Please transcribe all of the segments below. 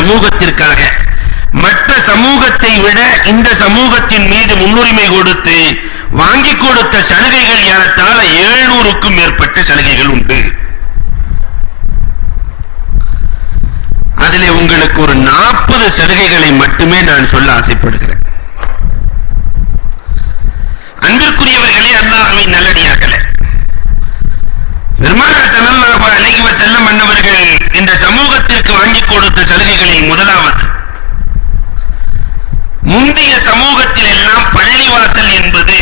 சமூகத்திற்காக மற்ற சமூகத்தை விட இந்த சமூகத்தின் மீது முன்னுரிமை கொடுத்து வாங்கி கொடுத்த சலுகைகள் ஏறத்தாழ 700க்கும் மேற்பட்ட சலுகைகள் உண்டு. அதிலே உங்களுக்கு ஒரு 40 சலுகைகளை மட்டுமே நான் சொல்ல ஆசைப்படுகிறேன். அன்பிற்குரியவர்களே, அல்லாஹ்வின் நல்லடியார்களே, பெருமானார் ஸல்லல்லாஹு அலைஹி வஸல்லம் அன்னவர்கள் இந்த சமூகத்திற்கு வாங்கி கொடுத்த சலுகைகளில் முதலாவது, முந்தைய சமூகத்தில் எல்லாம் பள்ளிவாசல் என்பது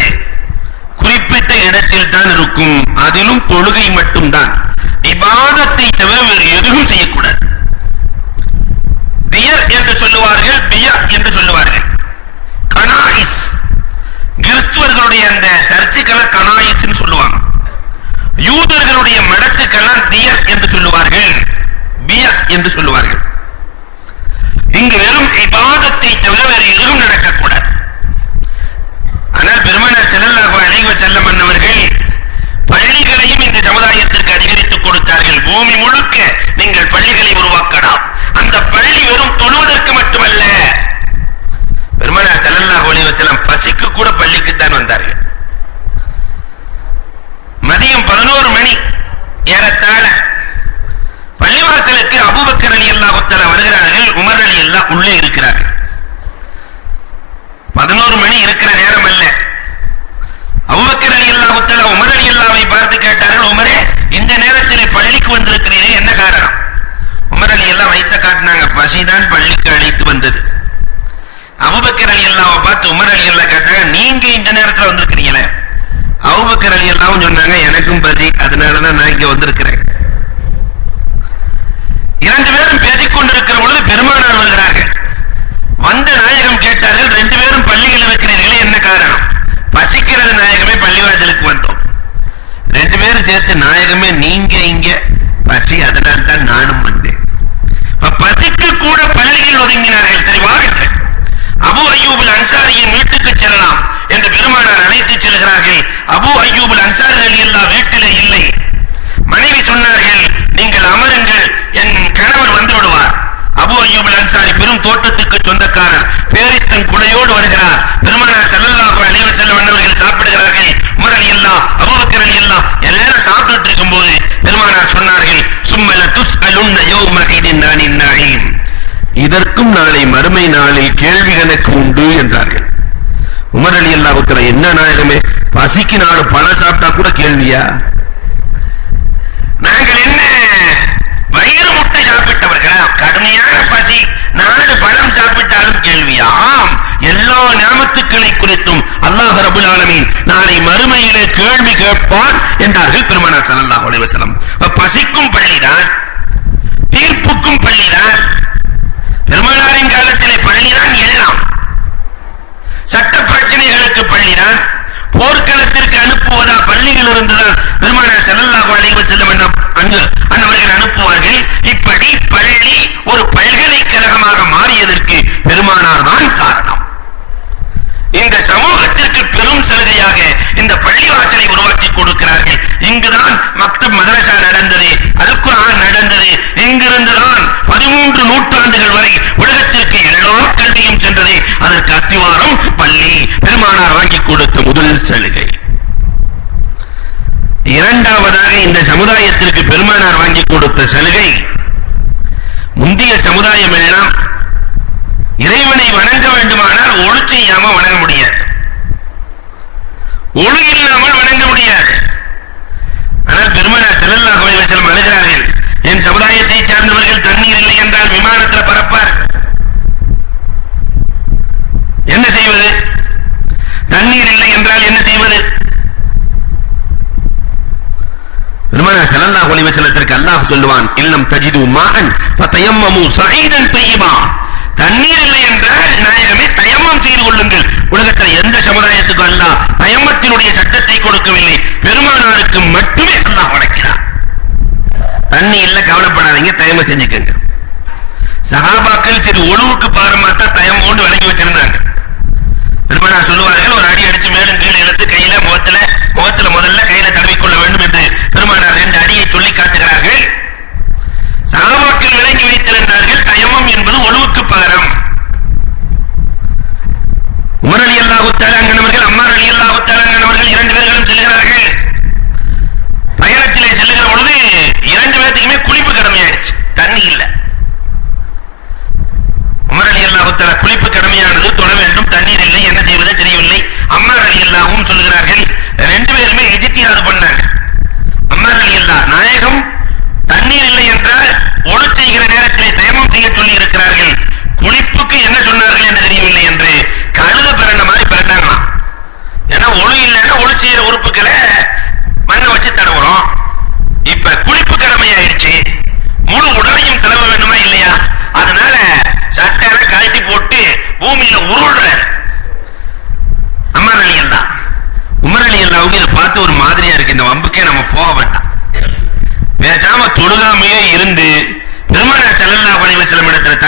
குறிப்பிட்ட இடத்தில் தான் இருக்கும். அதிலும் தொழுகை மட்டும்தான், இபாதத்தை தவிர வேறு எதுவும் செய்யக்கூடாது. பியர் என்று சொல்லுவார்கள், பியா என்று சொல்லுவார்கள். கனாயிஸ், கிறிஸ்துவர்களுடைய அந்த சர்ச்சுக்கெல்லாம் கனாயிஸ் சொல்லுவாங்க. யூதர்களுடைய மடத்துக்கெல்லாம் தியர் என்று சொல்லுவார்கள், பியா என்று சொல்லுவார்கள். இங்கு வெறும் இபாதத்தை தவிர வேறு எதுவும் நடக்கக்கூடாது. ஆனால் பெருமானார் ஸல்லல்லாஹு அலைஹி வஸல்லம் அன்னவர்கள் பள்ளிகளையும் இந்த சமுதாயத்திற்கு அதிகரித்துக் கொடுத்தார்கள். பூமி முழுக்க நீங்கள் பள்ளிகளை உருவாக்கலாம். அந்த பள்ளி வெறும் தொழுவதற்கு மட்டுமல்ல, பெருமானார் ஸல்லல்லாஹு அலைஹி வஸல்லம் பசிக்கு கூட பள்ளிக்குத்தான் வந்தார்கள். மதியம் 11 மணி ஏறத்தாழ பள்ளிவாசலுக்கு அபூபக்கர் ரலியல்லாஹு தஆலா வருகிறார்கள், உமர் ரலியல்லாஹு உள்ளே இருக்கிறார்கள். 11 மணி இருக்கிற நேரம் அல்ல. அபூபக்கர் ரலியல்லாஹு தஆலா உமர் ரலியல்லாஹுவை பார்த்து கேட்டார்கள், உமரே, இந்த நேரத்தில் பள்ளிக்கு வந்திருக்கிறீரே, என்ன காரணம்? உமர் ரலியல்லாஹு வைத்த காட்டினாங்க, பசிதான் பள்ளிக்கு அழைத்து வந்தது. அபூபக்கர் ரலியல்லாஹுவை பார்த்து உமர் ரலியல்லாஹு கேட்டாங்க, நீங்க இந்த நேரத்தில் வந்திருக்கிறீங்களே? அபூபக்கர் ரலியல்லாஹு சொன்னாங்க, எனக்கும் பசி, அதனாலதான் நான் இங்க வந்திருக்கிறேன். இரண்டு பேரும் பேசிக் கொண்டிருக்கிற பொழுது பெருமானார் வருகிறார்கள். வந்த நாயகம் கேட்டார்கள், 2 பேரும் பள்ளியில் இருக்கிறீர்களே, என்ன காரணம்? பசிக்கிறது நாயகமே, பள்ளிவாசலுக்கு வந்தோம். 2 பேரும் சேர்த்து, நாயகமே நீங்க இங்க பசி, அதனால் தான் நானும் வந்தேன். பசிக்கு கூட பள்ளியில் ஒதுங்கினார்கள். சரி, வாருங்கள், அபு அய்யூப் அன்சாரியின் வீட்டுக்கு செல்லலாம் என்று பெருமானார் அழைத்து செல்கிறார்கள். அபு அய்யூப் அன்சாரி ரலியல்லாஹு வீட்டிலே இல்லை. மனைவி சொன்னார்கள், நீங்கள் அமருங்கள், என் கணவர் வந்து விடுவார். அபு அய்யூப் அன்சாரி பெரும் தோட்டத்துக்கு சொந்தக்காரர், பேரித்தன் குடையோடு வருகிறார். பெருமானார் ஸல்லல்லாஹு அலைஹி வஸல்லம் அன்னவர்கள் சாப்பிடுகிறார்கள். உமர் ரலியல்லாஹு, அபூபக்கர் ரலியல்லாஹு எல்லாரும் சாப்பிட்டு இருக்கும்போது பெருமானார் சொன்னார்கள், சும்மல துஸ்அலுன்ன யௌமஇதின் அனின் நஈம், இதற்கும் நாளை மறுமை நாளில் கேள்வி கணக்கு உண்டு என்றார்கள். உமர் ரலியல்லாஹு தஆலா, என்ன நாயகமே, பசிக்கு நாடு பழம் சாப்பிட்டா கூட கேள்வியா? நாங்கள் என்ன வயிறு முட்டை சாப்பிட்டவர்களா? கடுமையான பசி, 4 பழம் சாப்பிட்டாலும் கேள்வியாம். எல்லா நியாமத்துக்களை குறித்தும் அல்லாஹ் ரப்பல் ஆலமீன் நாளை மறுமையிலே கேள்வி கேட்பான் என்றார்கள் பெருமானார் ஸல்லல்லாஹு அலைஹி வஸல்லம். பசிக்கும் பள்ளிதான், தீர்ப்புக்கும் பள்ளிதான். பெருமானாரின் காலத்திலே பள்ளிதான் எல்லாம். சட்ட பிரச்சனைகளுக்கு பள்ளிதான், போர்க்களத்திற்கு அனுப்புவதா பள்ளிகள் இருந்துதான் பெருமானார் ஸல்லல்லாஹு அலைஹி வஸல்லம் அன்னவர்கள் அனுப்புவார்கள். இப்படி பள்ளி ஒரு பல்கலைக்கழகமாக மாறியதற்கு பெருமானார் தான் காரணம். இந்த சமூகத்திற்கு பெரும் சலுகையாக இந்த பள்ளிவாசலை உருவாக்கி கொடுக்கிறார்கள். இங்குதான் மக்தப் மதரசா நடந்தது, அல் குர்ஆன் நடந்தது. இங்கிருந்துதான் 13 நூற்றாண்டுகள் வரை உலகத்திற்கு எல்லா கல்வியும் சென்றது. அதற்கு அஸ்திவாரம் பள்ளி. பெருமானார் வாங்கி கொடுத்த முதல் சலுகை. இரண்டாவதாக இந்த சமுதாயத்திற்கு பெருமானார் வாங்கி கொடுத்த சலுகை, முந்தைய சமுதாயம் எல்லாம் இறைவனை வணங்க வேண்டுமானால் ஒழு செய்யாம வணங்க முடியாது, ஒழு இல்லாமல் வணங்க முடியாது. ஆனால் பெருமானார் ஸல்லல்லாஹு அலைஹி வஸல்லம் அழுகிறார்கள், என் சமுதாயத்தை சார்ந்தவர்கள் தண்ணீர் இல்லை என்றால் விமானத்தில் பறப்பார். என்ன செய்வது? தண்ணீர் இல்லை என்றால் என்ன செய்வது? பெருமானார் ஸல்லல்லாஹு அலைஹி வஸல்லத்திற்கு அல்லாஹ் சொல்லுவான், இல்லம் தஜிது மாஅன் ஃபதயம்மமு ஸஈதன் தய்யிபா, தண்ணீர் இல்லை என்றால் நாயகமே தயம்மம் செய்து கொள்ளுங்கள். உலகத்தில் எந்த சமுதாயத்துக்கும் அல்லாஹ் தயம்மத்தினுடைய சட்டத்தை கொடுக்கவில்லை, பெருமானாருக்கு மட்டுமே அல்லாஹ் வழங்கினார். தண்ணி இல்ல, கவலைப்படாதீங்க, தயம்மம் செஞ்சுக்கங்க. சஹாபாக்கள் சிறு ஒழுவுக்கு பாரமாத்தா தயம் கொண்டு விளங்கி வச்சிருந்தாங்க. பெருமானார் சொல்லுவார்கள், ஒரு அடி அடிச்சு மேலும் கீழே எடுத்து கையில முகத்துல முதல்ல கையில தடவிக்கொள்ள வேண்டும் என்று பெருமானார் 2 அடியை சொல்லி காட்டுகிறார்கள். சஹாபாக்கள் விளங்கி வைத்திருந்தார்கள், தயமம் என்பது ஒழு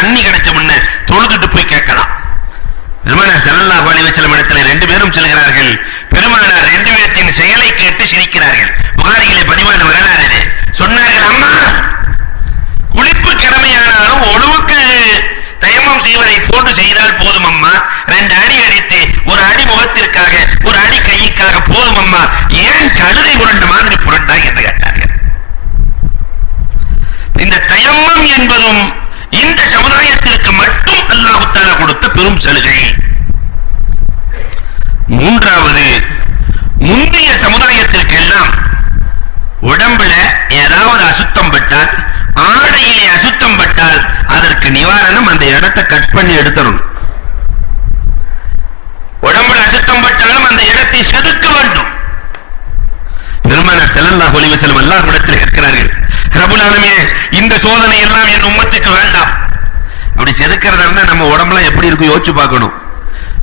தண்ணி கிடைச்ச முன்ன தொழுதுட்டு போய் கேட்கலாம். பெருமானார் ஸல்லல்லாஹு அலைஹி வஸல்லம் இடத்துல ரெண்டு பேரும் செல்கிறார்கள். பெருமானார் ரெண்டு பேரின் செயலை கேட்டு சிரிக்கிறார்கள். புகாரியிலே பதிவான வரலாறு இது. சொன்னார்கள், அம்மா, குளிப்பு கடமையானாலும் ஒழுவுக்கு தயமம் செய்வதை போன்று செய்தால் போதும் அம்மா. 2 அடி அடித்து, ஒரு அடி முகத்திற்காக, ஒரு அடி கைக்காக போதும் அம்மா. ஏன் கழுதை புரண்ட மாதிரி புரண்டா என்று கேட்டார்கள். இந்த தயம்மம் என்பதும் இந்த சமுதாயத்திற்கு மட்டும் அல்லாஹ் தஆலா கொடுத்த பெரும் சலுகை. மூன்றாவது, முந்தைய சமுதாயத்திற்கு எல்லாம் உடம்புல ஏதாவது அசுத்தம் பட்டால், ஆடையிலே அசுத்தம் பட்டால் அதற்கு நிவாரணம் அந்த இடத்தை கட் பண்ணி எடுத்துறணும். உடம்புல அசுத்தம் பட்டாலும் அந்த இடத்தை செதுக்க வேண்டும். பெருமானார் ஸல்லல்லாஹு அலைஹி வஸல்லம் அல்லாஹ்விடத்தில் கேட்கிறார்கள், ரப்பல் ஆலமீன், இந்த சோதனை எல்லாம் என் உம்மத்துக்கு வேண்டாம். அப்படி செதுக்கிறதா இருந்தா நம்ம உடம்புல எப்படி இருக்கும் யோசிச்சு பார்க்கணும்.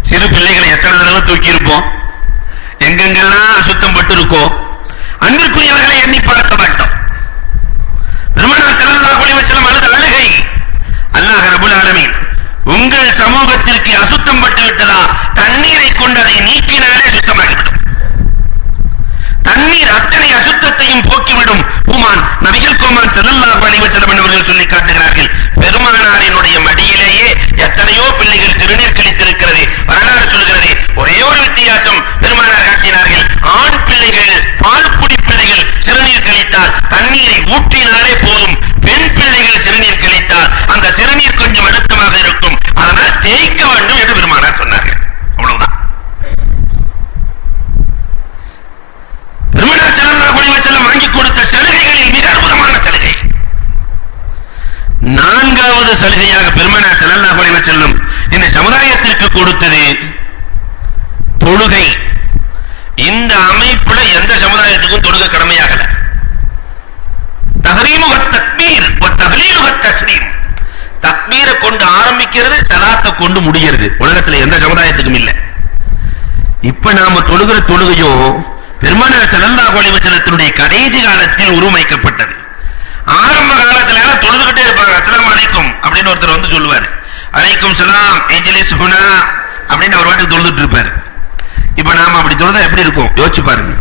சிறு பிள்ளைகளை எத்தனை தடவை தூக்கி இருப்போம், எங்கெங்கெல்லாம் அசுத்தம் பட்டு இருக்கோ. அன்பிற்குரியவர்களை எண்ணி பார்க்க மாட்டோம். பெருமானார் ஸல்லல்லாஹு அலைஹி வஸல்லம் அழுத அழுகை, அல்லாஹ் ரப்பல் ஆலமீன் உங்கள் சமூகத்திற்கு அசுத்தம் பட்டு விட்டதா, தண்ணீரை கொண்டு அதை நீக்கினாலே சுத்தமாகிவிடும். தண்ணீர் அத்தனை அசுத்தத்தையும் போக்கிவிடும். பூமான் நபிகள் கோமான் ஸல்லல்லாஹு அலைஹி வஸல்லம் அவர்கள் சொல்லி காட்டுகிறார்கள், பெருமானாரினுடைய மடியிலேயே எத்தனையோ பிள்ளைகள் சிறுநீர் கழித்திருக்கிறது. வரலாறு சொல்கிறது, ஒரே ஒரு வித்தியாசம் பெருமானார் காட்டினார்கள். ஆண் பிள்ளைகள், பால்குடி பிள்ளைகள் சிறுநீர் கழித்தால் தண்ணீரை ஊற்றினாலே போதும். பெண் பிள்ளைகள் சிறுநீர் கழித்தால் அந்த சிறுநீர் கொஞ்சம் அழுத்தமாக இருக்கும், அதனால் தேய்க்க வேண்டும் என்று பெருமானார் சொன்னார்கள். அவ்வளவுதான். பெருமானார் ஸல்லல்லாஹு அலைஹி வஸல்லம் வாங்கி கொடுத்த சலுகைகளில் மிக அற்புதமான சலுகை. நான்காவது சலுகையாக பெருமானார் ஸல்லல்லாஹு அலைஹி வஸல்லம் இந்த சமுதாயத்திற்கு கொடுத்தது தொழுகை. இந்த அமைப்புல எந்த சமுதாயத்துக்கும் தொழுகை கடமையாகல. தஹரீமுஹத் தக்பீர் வ தஹ்லீலுஹத் தஸ்லீம். தக்பீரை கொண்டு ஆரம்பிக்கிறது, ஸலாத்தை கொண்டு முடிகிறது. உலகத்துல எந்த சமுதாயத்துக்கும் இல்ல. இப்ப நாம தொழுகிற தொழுகையோ பெருமானார் ஸல்லல்லாஹு அலைஹி வஸல்லத்தினுடைய கடைசி காலத்தில் உருவாக்கப்பட்டது. ஆரம்ப காலத்துல தொழுதுகிட்டே இருப்பாங்க. அஸ்ஸலாமு அலைக்கும் அப்படின்னு ஒருத்தர் வந்து சொல்லுவாரு, அலைக்கும் சலாம் இஜ்லிஸ் ஹுனா அப்படின்னு அவர் வாட்டுக்கு தொழுதுட்டு இருப்பாரு. இப்ப நாம அப்படி தொழுதா எப்படி இருக்கும் யோசிச்சு பாருங்க.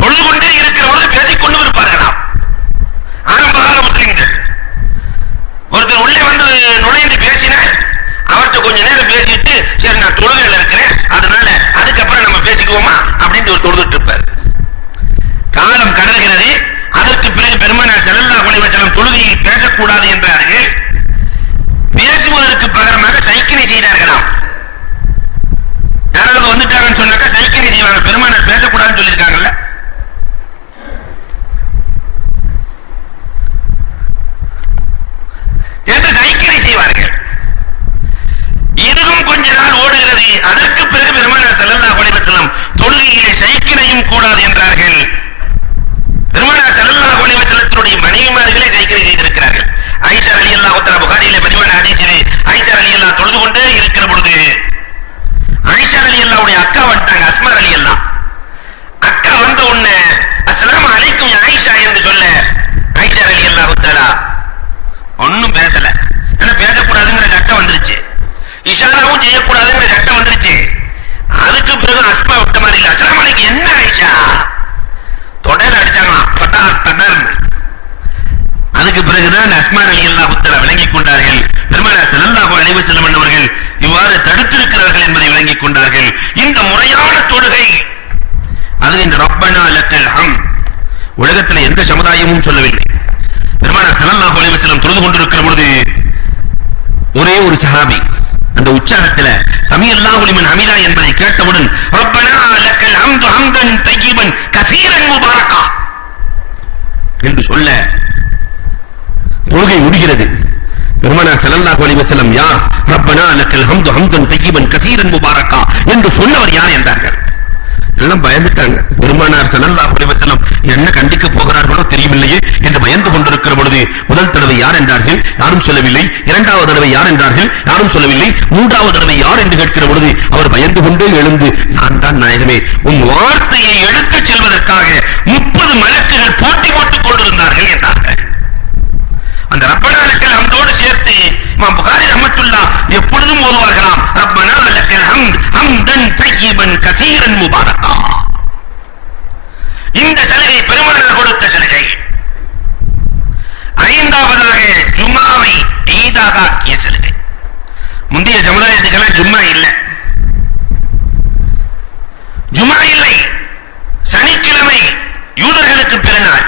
தொழுது கொண்டே இருக்கிறவர்கள் பேசிக்கொண்டு இருப்பார்களாம். ஆரம்ப கால முஸ்லிம்கள் ஒருத்தர் உள்ளே வந்து நுழைந்து பேசினார், அவர்கிட்ட கொஞ்ச நேரம் பேசிட்டு, சரி நான் தொழுகையில இருக்கிறேன், அதனால அதுக்கப்புறம் நம்ம பேசிக்குவோமா அப்படின்னு ஒரு தொழுதுட்டு இருப்பார். காலம் கடல்கிறது. அதற்கு பிறகு பெருமானார் ஸல்லல்லாஹு அலைஹி வஸல்லம் தொழுகையில் பேசக்கூடாது என்றார்கள். பேசுவதற்கு பகரமாக சைக்கினை செய்தார்களாம். யாராவது வந்துட்டாங்கன்னு சொன்னாக்கா சைக்கினை செய்வாங்க. பெருமானார் பேசக்கூடாதுன்னு சொல்லியிருக்காங்கல்ல. என்று சைக்கினை செய்வார்கள். இதுவும் கொஞ்ச நாள் ஓடுகிறது. அதற்கு பிறகு பெருமானார் ஸல்லல்லாஹு அலைஹி வஸல்லம் தொழுகையிலே சைக்கினையும் கூடாது என்றார்கள். பெருமானார் ஸல்லல்லாஹு அலைஹி வஸல்லத்தினுடைய மனைவிமார்களே சைக்கினை செய்திருக்கிறார்கள். ஆயிஷா ரலியல்லாஹு தஆலா புகாரியிலே பதிவான ஹதீஸிலே ஆயிஷா ரலியல்லாஹு தொழுது கொண்டே இருக்கிற பொழுது ஆயிஷா ரலியல்லாஹுடைய அக்கா வந்துட்டாங்க, அஸ்மா ரலியல்லாஹு. அக்கா வந்த உடனே அஸ்ஸலாமு அலைக்கும் யா ஆயிஷா என்று சொல்ல ஆயிஷா ரலியல்லாஹு தஆலா ஒன்னும் பேசல. ஏன்னா பேசக்கூடாதுங்கிற சட்டம் வந்துருச்சு, இஷாராவும் செய்யக்கூடாதுங்கிற சட்டம் வந்துருச்சு. அதுக்கு பிறகு அஸ்மா விட்ட மாதிரி இல்ல, அஸ்ஸலாமு அலைக்கும் என்ன ஆயிஷா தொடர்ந்து அடிச்சாங்களாம், பட்டார். அதுக்கு பிறகுதான் அஸ்மா ரலியல்லாஹு தஆலா விளங்கிக் கொண்டார்கள், பெருமானார் ஸல்லல்லாஹு அலைஹி வஸல்லம் அவர்கள் இவ்வாறு தடுத்திருக்கிறார்கள் என்பதை விளங்கிக் கொண்டார்கள். இந்த முறையான தொழுகை, அது இந்த ரப்பனா லக்கல் ஹம்த் உலகத்தில் எந்த சமுதாயமும் சொல்லவில்லை. பெருமானார் ஸல்லல்லாஹு அலைஹி வஸல்லம் தொழுது கொண்டிருக்கிற பொழுது ஒரே ஒரு சஹாபி அந்த உச்சாரத்தில் சமிஅல்லாஹு லிமன் ஹமிதா என்பதை கேட்டவுடன் ரப்பனா லக்கல் ஹம்து ஹம்தன் தய்யிபன் கஸீரன் முபாரக்கா என்று சொல்ல தொழுகை முடிகிறது. பெருமானார் ஸல்லல்லாஹு அலைஹி வஸல்லம் யார் ரப்பனா லக்கல் ஹம்து ஹம்தன் தய்யிபன் கஸீரன் முபாரக்கா என்று சொன்னவர் யார் என்றார்கள். எல்லாம் பயந்துட்டாங்க. பெருமானார் ஸல்லல்லாஹு அலைஹி வஸல்லம் என்ன கண்டிக்க போகிறார்களோ தெரியவில்லையே என்று பயந்து கொண்டிருக்கிற பொழுது முதல் தடவை யார் என்றார்கள், யாரும் சொல்லவில்லை. இரண்டாவது தடவை யார் என்றார்கள், யாரும் சொல்லவில்லை. மூன்றாவது தடவை யார் என்று கேட்கிற பொழுது அவர் பயந்து கொண்டே எழுந்து, நான் தான் நாயகமே, உன் வார்த்தையை எடுத்துச் செல்வதற்காக 30 மலக்குகள் போட்டி போட்டுக் கொண்டிருந்தார்கள் என்றார்கள். அந்த ரப்பனா லக்கல் ஹம்தோடு சேர்த்து அல்லாஹ்விய சலுகை. முந்தைய சமுதாயத்துக்கெல்லாம் ஜும்மா இல்லை, ஜும்மா இல்லை. சனிக்கிழமை யூதர்களுக்கு பெருநாள்,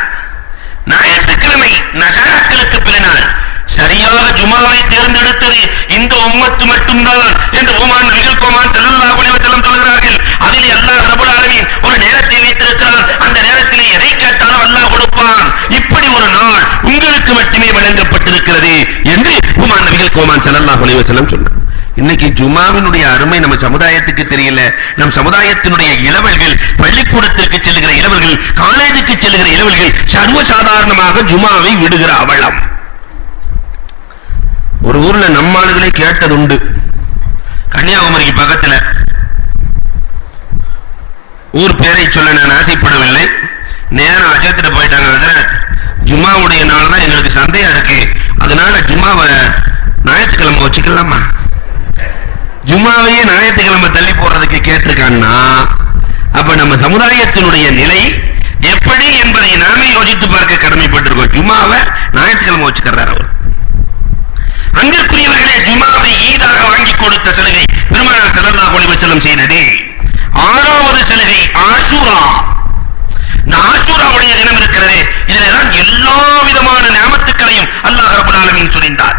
ஞாயிற்றுக்கிழமை நசாராக்களுக்கு பெருநாள். சரியாக ஜுமாவை தேர்ந்தெடுத்தது இந்த உம்மத்து மட்டும்தான் என்று ஓமான் நபிகள் கோமான் ஸல்லல்லாஹு அலைஹி வஸல்லம் சொல்கிறார்கள். அதிலே அல்லாஹ் ரப்பல் ஆலமீன் ஒரு நேரத்தை வைத்திருக்கிறான். அந்த நேரத்திலே எதை கேட்டாலும் அல்லாஹ் கொடுப்பான். இப்படி ஒரு நாள் உங்களுக்கு மட்டுமே வழங்கப்பட்டிருக்கிறது என்று ஓமான் நபிகள் கோமான் ஸல்லல்லாஹு அலைஹி வஸல்லம் சொன்னார். இன்னைக்கு ஜுமாவினுடைய அருமை நம்ம சமுதாயத்துக்கு தெரியல. நம் சமுதாயத்தினுடைய இளவல்கள், பள்ளிக்கூடத்திற்கு செல்லுகிற இளவல்கள், காலேஜுக்கு செல்லுகிற இளவல்கள் சர்வசாதாரணமாக ஜுமாவை விடுகிற அவலம். ஒரு ஊர்ல நம்மாளுகளே கேட்டது உண்டு. கன்னியாகுமரிக்கு பக்கத்துல, ஊர் பேரை சொல்ல நான் ஆசைப்படவில்லை, நேரம் அஜத்திட்டு போயிட்டாங்க. ஹஜ்ரத், ஜும்மாவுடைய நாள் தான் எங்களுக்கு சந்தேகம் இருக்கு, அதனால ஜும்மாவை ஞாயிற்றுக்கிழமை வச்சுக்கலாமா? ஜும்மாவையே ஞாயிற்றுக்கிழமை தள்ளி போடுறதுக்கு கேட்டிருக்கான்னா அப்ப நம்ம சமுதாயத்தினுடைய நிலை எப்படி என்பதை நாமே யோசித்து பார்க்க கடமைப்பட்டிருக்கோம். ஜும்மாவை ஞாயிற்றுக்கிழமை வச்சுக்கிறார் அவர். அங்கிருக்குரியவர்களே, ஜும்மாவை ஈதாக வாங்கி கொடுத்த சலுகை பெருமானார் ஸல்லல்லாஹு அலைஹி வஸல்லம் செய்தது. 6வது சலுகை ஆஷூரா. இந்த ஆஷூராவுடைய தினம் இருக்கிறதே, இதில்தான் எல்லா விதமான நியாமத்துக்களையும் அல்லாஹ் ரப்பல் ஆலமீன் சொரிந்தார்.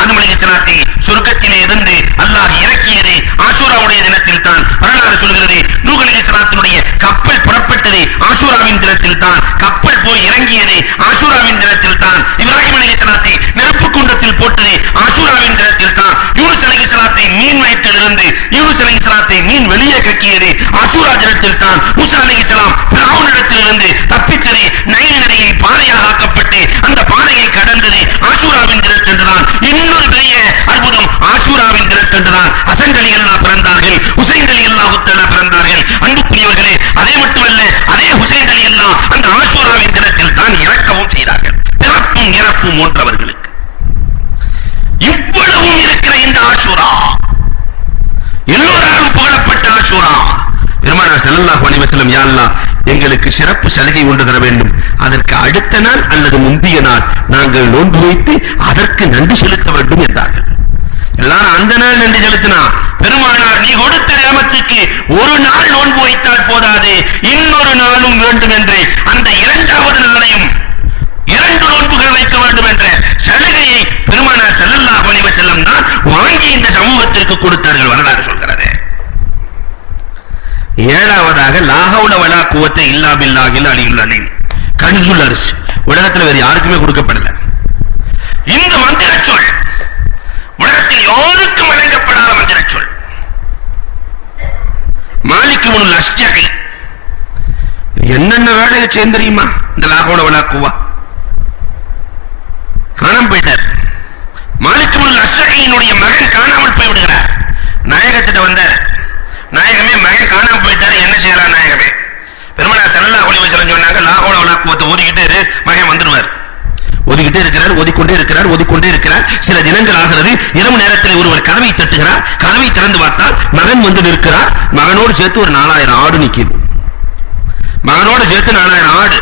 ஆதம் அலைஹிஸ்ஸலாத்தை சொர்க்கத்திலே இருந்து அல்லாஹ் இறக்கியது ஆஷூராவுடைய தினத்தில் தான். வரலாறு சொல்கிறது, நூஹ் அலைஹிஸ்ஸலாத்தினுடைய கப்பல் புறப்பட்டது ஆஷூராவின் தினத்தில் தான். கப்பல் போய் இறங்கியது ஆஷூராவின் தினத்தில் தான். இப்ராஹிம் அலைஹிஸ்ஸலாத்தை நெருப்பு குண்டத்தில் போட்டது ஆஷூராவின் தினத்தில் தான். யூனுஸ் அலைஹிஸ்ஸலாத்தை மீன் வயிற்றிலிருந்து யூனுஸ் அலைஹிஸ்ஸலாத்தை மீன் வெளியே கக்கியது ஆஷூரா தினத்தில் தான். மூசா அலைஹிஸ்ஸலாம் ஃபிரௌனிடத்திலிருந்து தப்பித்தது நைல் நதியை பாறையாக ஆக்கப்பட்டு அந்த பாறையை கடந்தது ஆஷூராவின் தினத்தன்று தான். இன்னொரு பெரிய அற்புதம் ஆஷூராவின் தினத்தன்று தான் ஹசன் ரலியல்லாஹு பிறந்தார்கள், ஹுசைன் ரலியல்லாஹு தஆலா பிறந்தார்கள். அன்புக்குரியவர்களே, அதே மட்டுமல்ல, அதே ஹுசைன் ரலியல்லாஹு அந்த ஆஷூராவின் தினத்தில் தான் இறக்கவும் செய்தார்கள். பிறப்பும் இறப்பும் ஒன்றவர்களுக்கு. இவ்வளவும் இருக்கிற இந்த ஆஷூரா, எல்லோராலும் புகழப்பட்ட ஆஷூரா, பெருமானார் ஸல்லல்லாஹு அலைஹி வஸல்லம், யா அல்லாஹ், எங்களுக்கு சிறப்பு சலுகை ஒன்று தர வேண்டும். அதற்கு அடுத்த நாள் அல்லது முந்தைய நாள் நாங்கள் நோன்பு வைத்து அதற்கு நன்றி செலுத்த வேண்டும் என்றார்கள். எல்லாரும் அந்த நாள் நன்றி செலுத்தினா, பெருமானார் நீ கொடுத்த நியமத்துக்கு ஒரு நாள் நோன்பு வைத்தால் போதாது, இன்னொரு நாளும் வேண்டும் என்று அந்த 2வது நாளையும் 2 நோன்புகள் வைக்க வேண்டும் என்ற சலுகையை பெருமானார் ஸல்லல்லாஹு அலைஹி வஸல்லம் தான் வாங்கி இந்த சமூகத்திற்கு கொடுத்தார்கள். வரலாறு சொல்கிறது. 7வதாக லா ஹவுல வலா குவத்த இல்லா பில்லாஹில் அலியுல் அலீம், கன்சுல் அர்ஷ். உலகத்தில் வேறு யாருக்குமே கொடுக்கப்படல இந்த மந்திர சொல். உலகத்தில் யாருக்கும் வழங்கப்படாத மந்திர சொல். மாலிக் இப்னுல் அஷ்ஜஇ என்னென்ன வேலையை செய்ய தெரியுமா? இந்த லா ஹவுல வலா குவா காணாமல் போயிட்டார். மாலிக் இப்னுல் அஷ்ஜஇனுடைய மகன் காணாமல் போய் விடுகிறார். நாயகத்திட்ட வந்தார். நாயகமே, மகன் காணாம போயிட்டாரு, என்ன செய்யலாம் நாயகமே? பெருமானார் ஸல்லல்லாஹு அலைஹி வஸல்லம் சொன்னாங்க, லா ஹவுல வலா குவத்த ஓதிக்கிட்டே இரு, மகன் வந்துடுவார். ஓதிக்கிட்டே இருக்கிறார், ஓதிக்கொண்டே இருக்கிறார். சில தினங்கள் ஆகிறது. இரவு நேரத்தில் ஒருவர் கதவை தட்டுகிறார். கதவை திறந்து பார்த்தால் மகன் வந்து நிற்கிறார். மகனோடு சேர்த்து ஒரு 4000 ஆடு நிற்கிது. மகனோடு சேர்த்து 4000 ஆடு.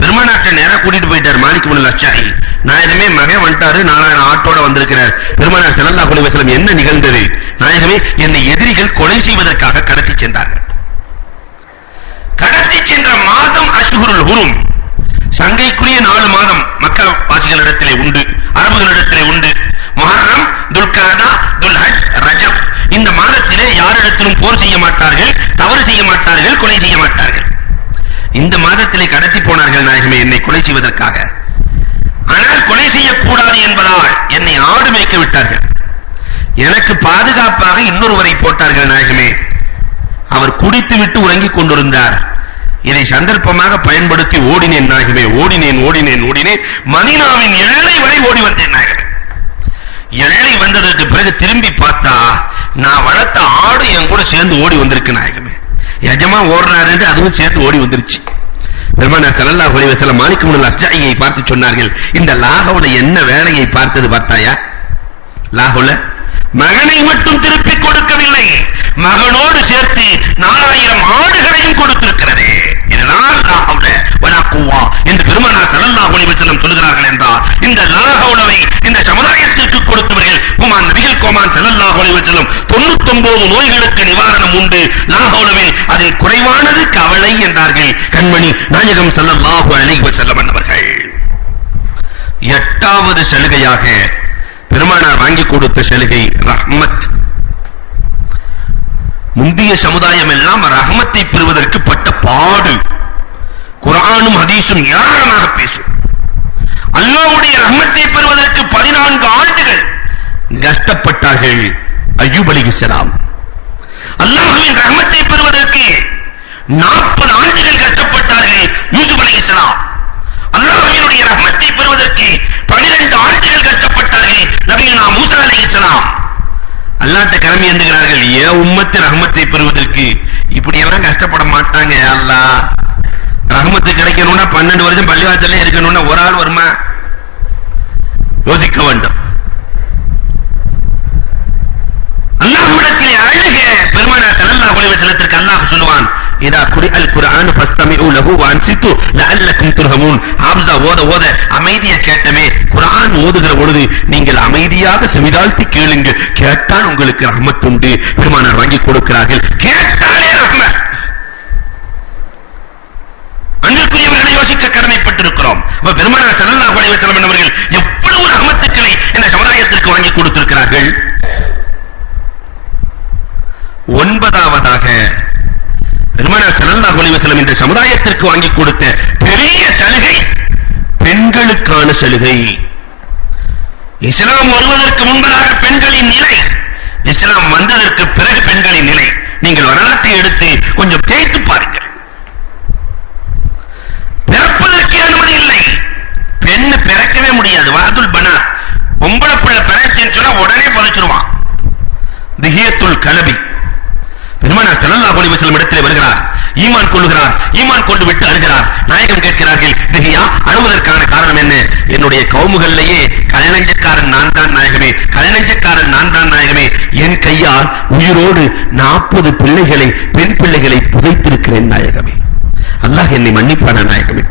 பெருமானாட்ட நேரா கூட்டிட்டு போயிட்டார் மாலிக் இப்னுல் அஷ்ஜஇ. நாயகமே, மகன் வந்துட்டாரு, 4000 ஆட்டோட வந்திருக்கிறார். பெருமானார் ஸல்லல்லாஹு அலைஹி வஸல்லம், என்ன நிகழ்ந்தது? நாயகமே, என்னை எதிரிகள் கொலை செய்வதற்காக கடத்தி சென்றார்கள். கடத்தி சென்ற மாதம் அஷ்ஹுருல் ஹுரும், சங்கைக்குரிய 4 மாதம் மக்கா வாசிகளிடத்திலே உண்டு, அரபுகளிடத்திலே உண்டு. முஹர்ரம், துல்காதா, துல்ஹஜ், ரஜப். இந்த மாதத்திலே யாரிடத்திலும் போர் செய்ய மாட்டார்கள், தவறு செய்ய மாட்டார்கள், கொலை செய்ய மாட்டார்கள். இந்த மாதத்திலே கடத்தி போனார்கள் நாயகமே என்னை கொலை செய்வதற்காக. ஆனால் கொலை செய்யக்கூடாது என்பதால் என்னை ஆடு மேய்க்க விட்டார்கள். எனக்கு பாதுகாப்பாக இன்னொருவரை போட்டார்கள் நாயகமே. அவர் குடித்து விட்டு உறங்கிக் கொண்டிருந்தார். இதை சந்தர்ப்பமாக பயன்படுத்தி ஓடினேன் நாயகமே. ஓடினேன். மதீனாவின் எல்லை வரை ஓடி வந்தேன் நாயகமே. எல்லை வந்ததற்கு பிறகு திரும்பி பார்த்தா நான் வளர்த்த ஆடு என் கூட சேர்ந்து ஓடி வந்திருக்கு நாயகமே. எஜமா ஓடுறாரு, அதுவும் சேர்த்து ஓடி வந்துருச்சு. பெருமானார் ஸல்லல்லாஹு அலைஹி வஸல்லம் மாலிக் இப்னுல் அஷ்ஜஇயை பார்த்து சொன்னார்கள், இந்த லாஹவுல என்ன வேலையை பார்த்தது பார்த்தாயா? லாஹவுல மகனை மட்டும் திருப்பி கொடுக்கவில்லை, மகனோடு சேர்த்து 4000 ஆடுகளையும் கொடுத்திருக்கிறது. இதுதான் லாஹவுல வலா குவா என்று பெருமானார் ஸல்லல்லாஹு அலைஹி வஸல்லம் சொல்கிறார்கள் என்றால், இந்த லாஹவுலவை இந்த சமுதாயத்திற்கு கொடுத்தவர் ஸல்லல்லாஹு அலைஹி வஸல்லம் 99 நோய்களுக்கு நிவாரணம் உண்டு, லாஹவுலவில் அதில் குறைவானது கவலை என்றார்கள் கண்மணி நாயகம் ஸல்லல்லாஹு அலைஹி வஸல்லம் அவர்கள். 8வது சலுகையாக பெருமானார் வாங்கி கொடுத்த சலுகை ரஹ்மத். முந்திய சமுதாயம் எல்லாம் ரஹ்மத்தை பெறுவதற்கு பட்ட பாடு குர்ஆனும் ஹதீஸும் ஏராளமாக பேசும். அல்லாஹ்வுடைய ரஹ்மத்தை பெறுவதற்கு 14 ஆண்டுகள் கஷ்டப்பட்டார்கள் அய்யூப் அலைஹிஸ்ஸலாம். அல்லாஹ்வின் ரஹ்மத்தை பெறுவதற்கு 40 ஆண்டுகள் கஷ்டப்பட்டார்கள் யூசுப் அலைஹிஸ்ஸலாம். அல்லாஹ்வினுடைய ரஹ்மத்தை பெறுவதற்கு 12 ஆண்டுகள் கஷ்டப்பட்டார்கள் நபியுனா மூசா அலைஹிஸ்ஸலாம். அல்லாஹ்ட்ட கிளம்பி வந்துகிறார்கள், ஏன் உம்மத்து ரஹ்மத்தை பெறுவதற்கு இப்படி எல்லாம் கஷ்டப்பட மாட்டாங்க. அல்லாஹ் ரஹ்மத்து கிடைக்கணும்னா 12 வருஷம் பள்ளிவாசல்ல இருக்கணும்னா ஒரு ஆள் வருமா? யோசிக்க வேண்டும். அல்லாஹ்விடத்திலே அழுக பெருமானார் ஸல்லல்லாஹு அலைஹி வஸல்லத்திற்கு அல்லாஹ் சொல்லுவான், இதா குரிஅல் குர்ஆன் ஃபஸ்தமிஉ லஹு வஅன்சித்து லஅல்லக்கும் துர்ஹமூன். ஹாஃபிஸா ஓத அமைதியா கேட்டமே, குர்ஆன் ஓதுகிற பொழுது நீங்கள் அமைதியாக செவிதாழ்த்தி கேளுங்க, கேட்டால் உங்களுக்கு ரஹ்மத் உண்டு. பெருமானார் வாங்கி கொடுக்கிறார்கள், கேட்டாலே ரஹ்மத். அன்பிற்குரியவர்களை யோசிக்க கடமைப்பட்டிருக்கிறோம். பெருமானார் ஸல்லல்லாஹு அலைஹி வஸல்லம் அவர்கள் எவ்வளவு ரஹ்மத்துக்களை இந்த சமுதாயத்திற்கு வாங்கி கொடுத்திருக்கிறார்கள். 9வதாக பெருமானார் ஸல்லல்லாஹு அலைஹி வஸல்லம் இந்த சமுதாயத்திற்கு வாங்கி கொடுத்த பெரிய சலுகை பெண்களுக்கான சலுகை. இஸ்லாம் வருவதற்கு முன்பதாக பெண்களின் நிலை, இஸ்லாம் வந்ததற்கு பிறகு பெண்களின் நிலை, நீங்கள் வரலாற்றை எடுத்து கொஞ்சம் தேய்த்து பாருங்கள். பிறப்பதற்கு அனுமதி இல்லை, பெண் பிறக்கவே முடியாது. வாதுல் பனா, பொம்பளை பிள்ளை பிறச்சுன்னு சொன்னா உடனே புதைச்சிருவான். திஹியத்துல் கலபி. பெருமானார் ஸல்லல்லாஹு அலைஹி வஸல்லம் இடத்திலே வருகிறார், ஈமான் கொள்ளுகிறார், ஈமான் கொண்டு விட்டு அழுகிறார். நாயகம் கேட்கிறார்கள், திஹியா அழுவதற்கான காரணம் என்ன? என்னுடைய கவுமுகளிலேயே கல்நெஞ்சக்காரன் நான் தான் நாயகமே, கல்நெஞ்சக்காரன் நான் தான் நாயகமே. என் கையால் உயிரோடு 40 பிள்ளைகளை, பெண் பிள்ளைகளை புதைத்திருக்கிறேன் நாயகமே. அல்லாஹ் என்னை மன்னிப்பானா நாயகமே?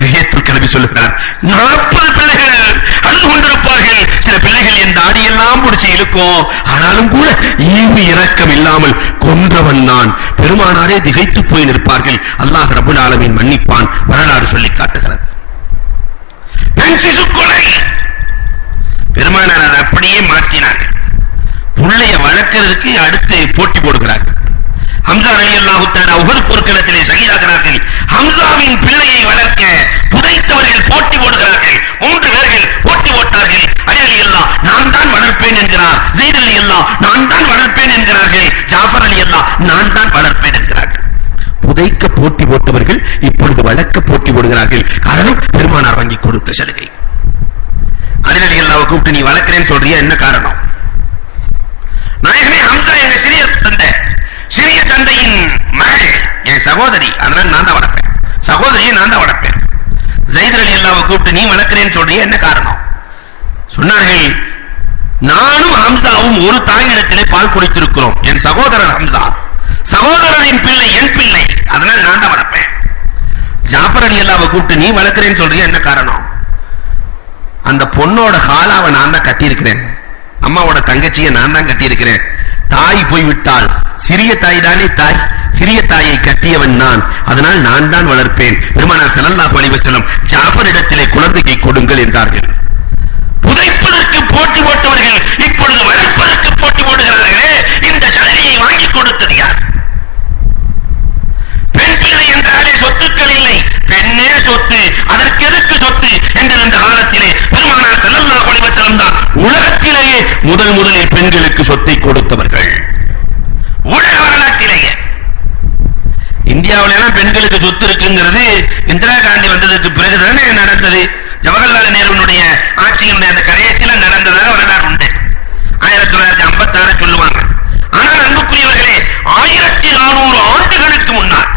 திஹியத்துல் கலபி சொல்லுகிறார், 40 பிள்ளைகள் அழுது கொண்டிருப்பார்கள். சில பிள்ளைகள் என் தாடியெல்லாம் பிடிச்சி இழுக்கும், ஆனாலும் கூட ஈவு இரக்கம் இல்லாமல் கொன்றவன் நான். பெருமானாரே திகைத்து போய் நிற்பார்கள். அல்லாஹ் ரப்பல் ஆலமீன் மன்னிப்பான். வரலாறு சொல்லி காட்டுகிறது. பெண் சிசு கொலை. பெருமானார் அதை அப்படியே மாற்றினார்கள். புள்ளைய வளர்க்கிறதுக்கு அடுத்து போட்டி போடுகிறார்கள். ஹம்சா ரலியல்லாஹு தஆலா உஹது போர்க்களத்திலே ஷஹீதாகிறார்கள். ஹம்சாவின் பிள்ளையை வளர்க்க புதைத்தவர்கள் போட்டி போடுகிறார்கள். 3 பேர்கள் போட்டி போட்டார்கள். அலி ரலியல்லாஹு நான் தான் வளர்ப்பேன் என்கிறார், ஸைத் ரலியல்லாஹு நான் தான் வளர்ப்பேன் என்கிறார்கள், ஜாஃபர் ரலியல்லாஹு நான் தான் வளர்ப்பேன் என்கிறார்கள். புதைக்க போட்டி போட்டவர்கள் இப்பொழுது வளர்க்க போட்டி போடுகிறார்கள். காரணம் பெருமானார் வாங்கி கொடுத்த சலுகை. அலி ரலியல்லாஹு கூப்பிட்டு நீ வளர்க்கிறேன்னு சொல்றியா, என்ன காரணம்? நாயகமே, ஹம்சா எங்க சிறிய தந்தையின் மகள், என் சகோதரி, அதனால நான் தான் வளர்ப்பேன், சகோதரியை நான் தான் வளர்ப்பேன். ஸைத் ரலியல்லாஹு கூப்பிட்டு நீ வளர்க்கிறேன்னு சொல்றியா, என்ன காரணம்? சொன்னார்கள், நானும் ஹம்சாவும் ஒரு தாயிடத்திலே பால் குடித்திருக்கிறோம். என் சகோதரர் ஹம்சா, சகோதரரின் பிள்ளை என் பிள்ளை, அதனால நான் தான் வளர்ப்பேன். ஜாஃபர் ரலியல்லாஹு கூப்பிட்டு நீ வளர்க்கிறேன்னு சொல்றியா, என்ன காரணம்? அந்த பொண்ணோட ஹாலாவை நான் தான் கட்டியிருக்கிறேன், அம்மாவோட தங்கச்சியை நான் தான் கட்டியிருக்கிறேன். தாய் போய்விட்டால் சிறிய தாய் தானே தாய், சிறிய தாயை கட்டியவன் நான், அதனால் நான் தான் வளர்ப்பேன். பெருமானார் ஸல்லல்லாஹு அலைஹி வஸல்லம் ஜாஃபர் இடத்திலே குழந்தையை கொடுங்கள் என்றார்கள். புதைப்பதற்கு போட்டி போட்டவர்கள் இப்பொழுது வளர்ப்பதற்கு போட்டி போடுகிறார்களே, இந்த சலுகையை வாங்கி கொடுத்தது யார்? பெண் பிள்ளை என்றாலே சொத்துக்கள் இல்லை, பெண்ணே சொத்து, அதற்கு எதுக்கு சொத்து என்ற இந்த காலத்திலே பெருமானார் ஸல்லல்லாஹு அலைஹி வஸல்லம் தான் உலகத்திலேயே முதலில் பெண்களுக்கு சொத்தை கொடுத்தவர்கள். உலக வரலாற்றிலேயே இந்தியாவில எல்லாம் பெண்களுக்கு சொத்து இருக்குங்கிறது இந்திரா காந்தி வந்ததுக்கு பிறகுதானே நடந்தது. ஜவஹர்லால் நேருவினுடைய ஆட்சியினுடைய அந்த கடைசியில நடந்ததாக வரலாறு உண்டு. 1956 சொல்லுவாங்க. ஆனால் அன்புக்குரியவர்களே, 1400 ஆண்டுகளுக்கு முன்னால்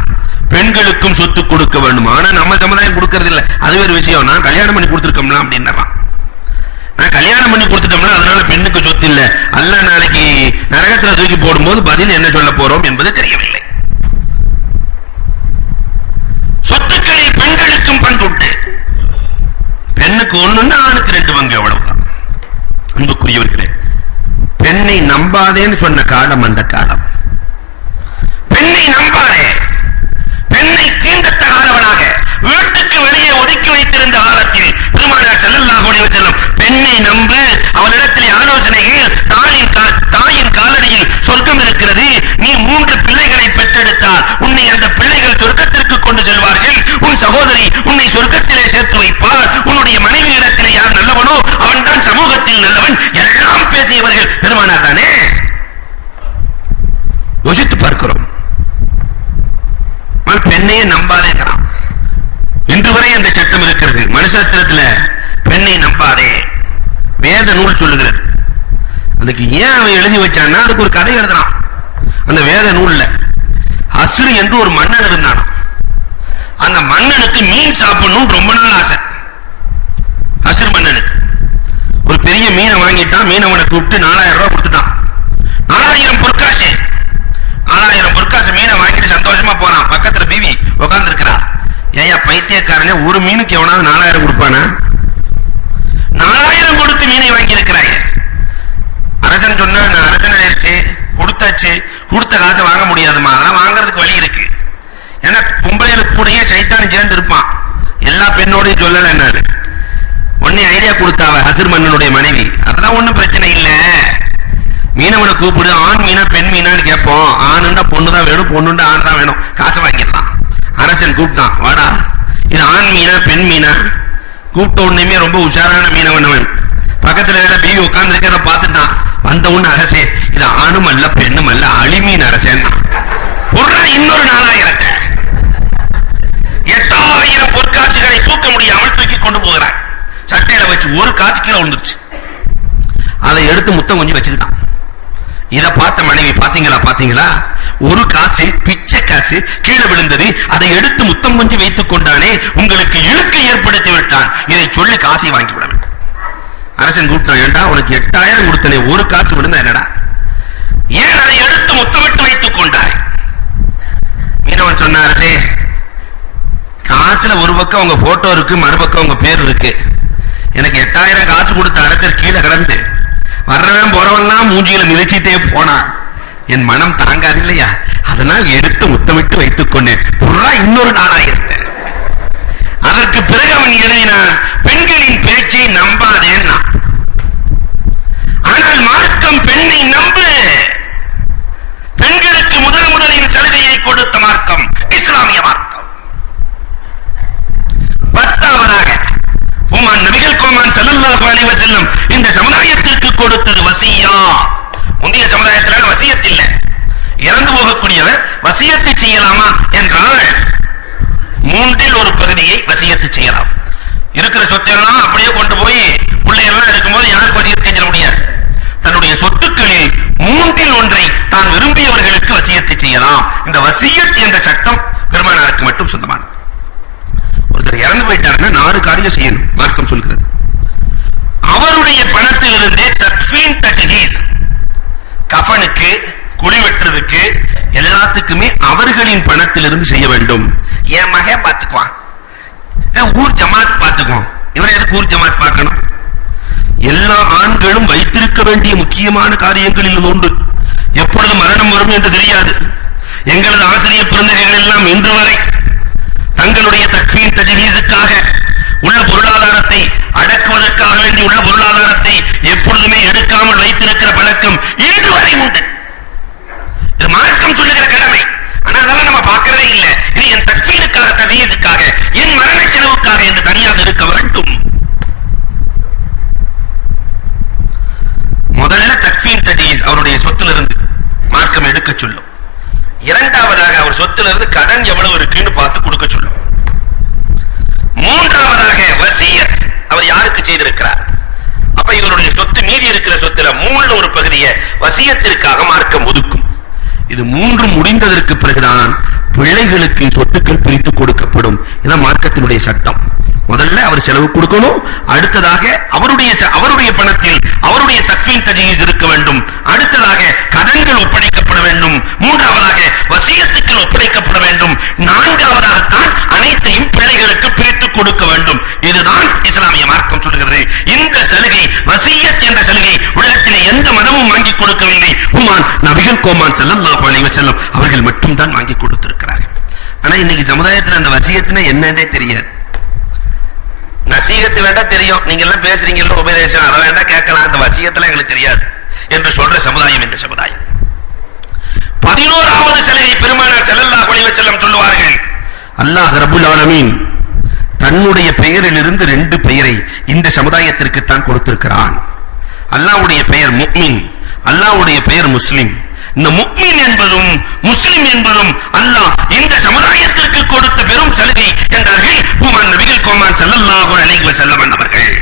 பெண்களுக்கும் சொத்து கொடுக்க வேண்டும். ஆனா நம்ம சமுதாயம் கொடுக்கறது இல்ல, அது ஒரு விஷயம். நான் கல்யாணம் பண்ணி கொடுத்துருக்கோம்னா அப்படின்னா, நான் கல்யாணம் பண்ணி கொடுத்துட்டோம்னா அதனால பெண்ணுக்கு சொத்து இல்ல, அல்லாஹ் நாளைக்கு நரகத்துல தூக்கி போடும்போது பதில் என்ன சொல்ல போறோம் என்பது தெரியவில்லை. சொத்துக்களில் பெண்களுக்கும் பங்குண்டு. பெண்ணுக்கு 1, ஆணுக்கு 2 பங்கு, எவ்வளவுதான். அன்புக்குரியவர்களே, பெண்ணை நம்பாதேன்னு சொன்ன காலம் அந்த காலம். பெண்ணை நம்பாதே, பெண்ணை தீண்டத்தகாதவனாக வீட்டுக்கு வெளியே ஒதுக்கி வைத்திருந்த காலத்தில் பெருமானார் ஸல்லல்லாஹு அலைஹி வஸல்லம் பெண்ணை நம்பு, அவளிடத்தில் ஆலோசனைகள், தாயின் காலடியில் சொர்க்கம் இருக்கிறது, நீ 3 பிள்ளைகளை பெற்றெடுத்தால் உன்னை அந்த பிள்ளைகள் சொர்க்கத்திற்கு கொண்டு செல்வார்கள், உன் சகோதரி உன்னை சொர்க்கத்திலே சேர்த்து வைப்பார், உன்னுடைய மனைவி இடத்திலே யார் நல்லவனோ அவன் தான் சமூகத்தில் நல்லவன், எல்லாம் பேசியவர்கள் பெருமானார் தானே. யோசித்து பார்க்கிறோம். பெண்ணையே நம்பாதேங்கிறான். இன்று வரை அந்த சட்டம் இருக்கிறது. மனுஷாஸ்திரத்தில் பெண்ணை நம்பாதே வேத நூல் சொல்லுகிறது. அதுக்கு ஏன் அவன் எழுதி வச்சான்னா அதுக்கு ஒரு கதை எழுதுறான். அந்த வேத நூல்ல அசுரு என்று ஒரு மன்னன் இருந்தான். அந்த மன்னனுக்கு மீன் சாப்பிடணும் ரொம்ப நாள் ஆசை. அசுரு மன்னனுக்கு ஒரு பெரிய மீனை வாங்கிட்டான். மீனவனை கூப்பிட்டு 4000 ரூபாய் கொடுத்துட்டான். 4000 பொற்காசு. 4000 பொற்காசு மீனை வாங்கிட்டு சந்தோஷமா போறான். பக்கத்துல பிவி உட்கார்ந்து இருக்கிறா. ஏயா பைத்தியக்காரனே, ஒரு மீனுக்கு எவனாவது 4000 கொடுப்பானா? 4000 கொடுத்து மீனை வாங்கி இருக்கிறாய். அரசன் சொன்னா நான் அரசன் ஆயிடுச்சு, கொடுத்தாச்சு, கொடுத்த காசை வாங்க முடியாதுமா, அதெல்லாம் வாங்கறதுக்கு வழி இருக்கு. ஏன்னா பொம்பளைகளுக்கு கூடயே சைத்தான் சேர்ந்து இருப்பான். எல்லா பெண்ணோடையும் சொல்லல என்னாரு ஒன்னே ஐடியா கொடுத்தாவ அசுர் மன்னனுடைய மனைவி. அதெல்லாம் ஒண்ணும் பிரச்சனை இல்ல, மீனவனை கூப்பிடு, ஆண் மீனா பெண் மீனான்னு கேட்போம். ஆணுண்டா பொண்ணுதான் வேணும், பொண்ணுண்டா ஆண் தான் வேணும், காசை வாங்கிடலாம். அரசன் கூப்பிட்டான், வாடா இது ஆண் மீனா பெண் மீனா? கூப்பிட்ட உடனே ரொம்ப உஷாரான மீனவனவன் பக்கத்துல வேற பிவி உட்கார்ந்து இருக்கிறத பார்த்துட்டான். வந்த உடனே அரசே இது ஆணும் அல்ல பெண்ணும் அல்ல அழிமீன் அரசேன்னா இன்னொரு 4000 8000 பொற்காட்சிகளை தூக்க முடியாமல் தூக்கி கொண்டு போகிறார். சட்டையில வச்சு ஒரு காசு கீழே விழுந்துருச்சு. அதை எடுத்து முத்தம் கொஞ்சம் வச்சுக்கிட்டான். இத பார்த்த மனைவி, பாத்தீங்களா ஒரு காசு பிச்சை காசு கீழே விழுந்தது, அதை எடுத்து முத்தம் கொஞ்சம் வைத்துக் கொண்டானே, உங்களுக்கு இழுக்கை ஏற்படுத்தி விட்டான், இதை சொல்லி காசை வாங்கி விட வேண்டும். அரசன் கூப்பிட்டான், ஏண்டா உனக்கு 8000 கொடுத்தனே, ஒரு காசு விழுந்தா என்னடா, ஏன் அதை எடுத்து முத்தமிட்டு வைத்துக் கொண்டாய்? மீனவன் சொன்ன, அரசே காசுல ஒரு பக்கம் உங்க போட்டோ இருக்கு, மறுபக்கம் உங்க பேர் இருக்கு. எனக்கு 8000 காசு கொடுத்த அரசர் கீழே கிடந்து வர்றவன் போறவன்லாம் மூஞ்சியில மிதிச்சிட்டே போனா என் மனம் தாங்காது இல்லையா, அதனால் எடுத்து முத்தமிட்டு வைத்துக் கொண்டேன். இன்னொரு 4000. அதற்கு பிறகு அவன் எழுதினான், பெண்களின் பேச்சை நம்பாதேன்னா. ஆனால் மார்க்கம் பெண்ணை நம்பு. பெண்களுக்கு முதலின் சலுகையை கொடுத்த மார்க்கம் இஸ்லாமிய மார்க்கம். 10ஆவதாக நபிகள் கோமான் ஸல்லல்லாஹு அலைஹி வஸல்லம் இந்த சமுதாயத்திற்கு கொடுத்தது வசியா. முந்தைய சமுதாயத்தில் வசியத் இல்லை. இறந்து போகக்கூடியவர் வசியத்து செய்யலாமா என்றால் 3இல் ஒரு பகுதியை வசியத்து செய்யலாம். இருக்கிற சொத்தெல்லாம் அப்படியே கொண்டு போய் பிள்ளைகள்லாம் இருக்கும்போது யாருக்கு வசியத்து செஞ்சிட முடியாது. தன்னுடைய சொத்துக்களில் 3இல் ஒன்றை தான் விரும்பியவர்களுக்கு வசியத்து செய்யலாம். இந்த வசியத் என்ற சட்டம் பெருமானாருக்கு மட்டும் சொந்தமானது. ஒருத்தர் இறந்து போயிட்டாருன்னா 4 காரியம் செய்யணும் மார்க்கம் சொல்கிறது. அவருடைய பணத்திலிருந்தே தத்ஃபீன் தஜ்ஹீஸ், கஃனுக்கு குழி வெட்டுறதுக்கு எல்லாத்துக்குமே அவர்களின் பணத்திலிருந்து செய்ய வேண்டும். என் மகன் பார்த்துக்குவான், ஊர் ஜமாத் பார்த்துக்குவோம். இவரை எதுக்கு ஊர் ஜமாத் பார்க்கணும்? எல்லா ஆண்களும் வைத்திருக்க வேண்டிய முக்கியமான காரியங்களில் ஒன்று. எப்பொழுது மரணம் வரும் என்று தெரியாது. எங்களது ஆசிரியர் பிறந்தகைகள் எல்லாம் இன்று வரை தங்களுடைய தக்ஃபீன் தஜ்ஹீஸுக்காக உள்ள பொருளாதாரத்தை அடக்குவதற்காக வேண்டி உள்ள பொருளாதாரத்தை எப்பொழுதுமே எடுக்காமல் வைத்திருக்கிற பழக்கம் இன்று வரை உண்டு. இது மார்க்கம் சொல்லுகிற கடமை. ஆனா அதெல்லாம் நம்ம பார்க்கிறதே இல்லை. இது என் தக்ஃபீனுக்காக, தஜ்ஹீஸுக்காக, என் மரண செலவுக்காக என்று தனியாக இருக்க வேண்டும். முதல்ல தக்ஃபீன் தஜ்ஹீஸ் அவருடைய சொத்திலிருந்து மார்க்கம் எடுக்க சொல்லும். 2ஆவதாக அவர் சொத்திலிருந்து கடன் எவ்வளவு இருக்குன்னு பார்த்து கொடுக்க சொல்லும். 3ஆவதாக வசியத் அவர் யாருக்கு செய்திருக்கிறார். அப்ப இவருடைய சொத்து மீதி இருக்கிற சொத்துல 3 ஒரு பகுதியை வசியத்திற்காக மார்க்கம் ஒதுக்கும். இது 3 முடிந்ததற்கு பிறகுதான் பிள்ளைகளுக்கு சொத்துக்கள் பிரித்து கொடுக்கப்படும். இதான் மார்க்கத்தினுடைய சட்டம். முதல்ல அவர் செலவு கொடுக்கணும். அடுத்ததாக அவருடைய பணத்தில் அவருடைய தக்ஃபீன் தஜ்ஹீஸ் இருக்க வேண்டும். அடுத்ததாக கடன்கள் ஒப்படைக்கப்பட வேண்டும். 3ஆவதாக வசியத்துக்கள் ஒப்படைக்கப்பட வேண்டும். 4ஆவதாகத்தான் அனைத்தையும் பிள்ளைகளுக்கு பிரித்து கொடுக்க வேண்டும். இதுதான் இஸ்லாமிய மார்க்கம் சொல்கிறது. இந்த சலுகை, வசியத் என்ற சலுகை உலகத்திலே எந்த மதமும் வாங்கிக் கொடுக்கவில்லை, ஹுமான் நபிகள் கோமான் ஸல்லல்லாஹு அலைஹி வஸல்லம் அவர்கள் மட்டும் தான் வாங்கி கொடுத்திருக்கிறார்கள். ஆனா இன்னைக்கு சமுதாயத்துல அந்த வசியத்துனா என்னன்னே தெரியாது. நசீகத்து வேண்டாம் தெரியும், நீங்க எல்லாம் பேசுறீங்கல்ல உபதேசம், அதை வேண்டாம் கேட்கலாம், அந்த வசியத்துல எங்களுக்கு தெரியாது என்று சொல்ற சமுதாயம் இந்த சமுதாயம். 11வது சலுகை பெருமானார் ஸல்லல்லாஹு அலைஹி வஸல்லம் சொல்லுவார்கள், அல்லாஹ் ரப்பல் ஆலமீன் தன்னுடைய பெயரிலிருந்து 2 பெயரை இந்த சமுதாயத்திற்கு தான் கொடுத்திருக்கிறான். அல்லாஹ்வுடைய பெயர் முஃமின், அல்லாஹ்வுடைய பெயர் முஸ்லிம். இந்த முஃமின் என்பதும் முஸ்லிம் என்பதும் அல்லாஹ் இந்த சமுதாயத்திற்கு கொடுத்த பெரும் சலுகை என்றார்கள் ஹுமான் நபிகள் கோமான் ஸல்லல்லாஹு அலைஹி வஸல்லம் அவர்கள்.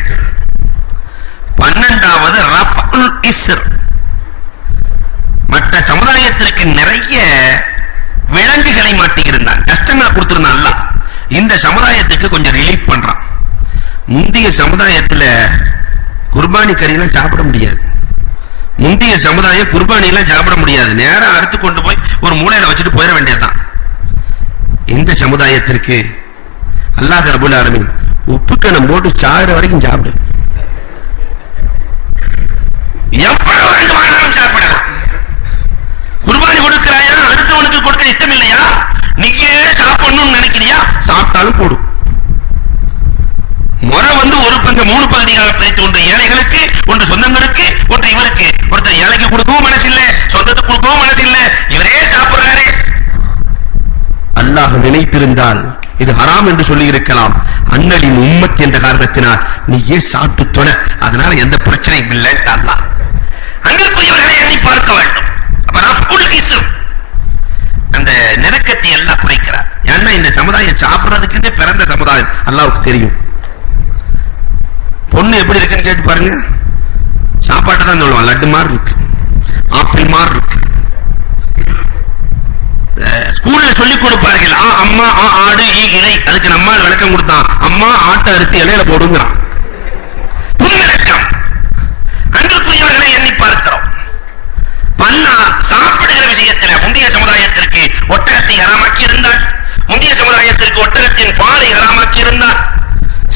12வது ரஃபுல் இஸ்ர். மற்ற சமுதாயத்திற்கு நிறைய விலங்குகளை மாட்டியிருந்தான், கஷ்டங்களை கொடுத்திருந்தான். அல்லாஹ் இந்த சமுதாயத்துக்கு கொஞ்சம் ரிலீஃப் பண்றான். முந்தைய சமுதாயத்துல குர்பானி கறியெல்லாம் சாப்பிட முடியாது. முந்தைய சமுதாயம் குர்பானி எல்லாம் சாப்பிட முடியாது, நேரா அறுத்து கொண்டு போய் ஒரு மூலையில வச்சுட்டு போயிட வேண்டியதுதான். இந்த சமுதாயத்திற்கு அல்லாஹ் ரப்பல் ஆலமீன் உப்பு கணம் போட்டு சாகுற வரைக்கும் சாப்பிடு, எவ்வளவு வேண்டுமானாலும் சாப்பிடலாம். குர்பானி கொடுக்கிறாயா, அடுத்தவனுக்கு கொடுக்க இஷ்டம் இல்லையா, நீயே சாப்பிடணும்னு நினைக்கிறியா, சாப்பிட்டாலும் போடும். முறை ஒரு பங்கு 3 பகுதியாக பிரித்து, ஒன்று ஏழைகளுக்கு, ஒன்று சொந்தங்களுக்கு, ஒன்று இவருக்கு. ஒருத்தர் ஏழைக்கு கொடுக்கவும் மனசு இல்ல, சொந்தத்துக்கு கொடுக்கவும் மனசு இல்ல, இவரே சாப்பிடுறாரு. அல்லாஹ் நினைத்திருந்தால் இது ஹராம் என்று சொல்லி இருக்கலாம். அண்ணலின் உம்மத் என்ற காரணத்தினால் நீயே சாப்பிட்டு தொட, அதனால எந்த பிரச்சனையும் இல்லை. அல்லாஹ் அங்கிருப்பவர்களை எண்ணி பார்க்க வேண்டும். அந்த நெருக்கத்தை எல்லாம் குறைக்கிறார். ஏன்னா இந்த சமுதாயம் சாப்பிடுறதுக்கு பிறந்த சமுதாயம், அல்லாஹ்வுக்கு தெரியும். பொண்ணு எப்படி இருக்குன்னு கேட்டு பாருங்க, சாப்பாட்டை தான் சொல்லுவான். லட்டு மாதிரி இருக்கு, ஆப்பிள் மாதிரி இருக்கு. ஸ்கூல்ல சொல்லிக் கொடுப்பார்கள், அம்மா ஆடு இலை, அதுக்கு நம்ம விளக்கம் கொடுத்தான், அம்மா ஆட்டை அறுத்து இலையில போடுங்கிறான். புது விளக்கம். அன்றுக்குரியவர்களை எண்ணி பார்க்கிறோம். பல்லா சாப்பிடுகிற விஷயத்தில் முந்தைய சமுதாயத்திற்கு ஒட்டகத்தை ஹராமாக்கி இருந்தார், முந்தைய சமுதாயத்திற்கு ஒட்டகத்தின் பாலை ஹராமாக்கி இருந்தார்,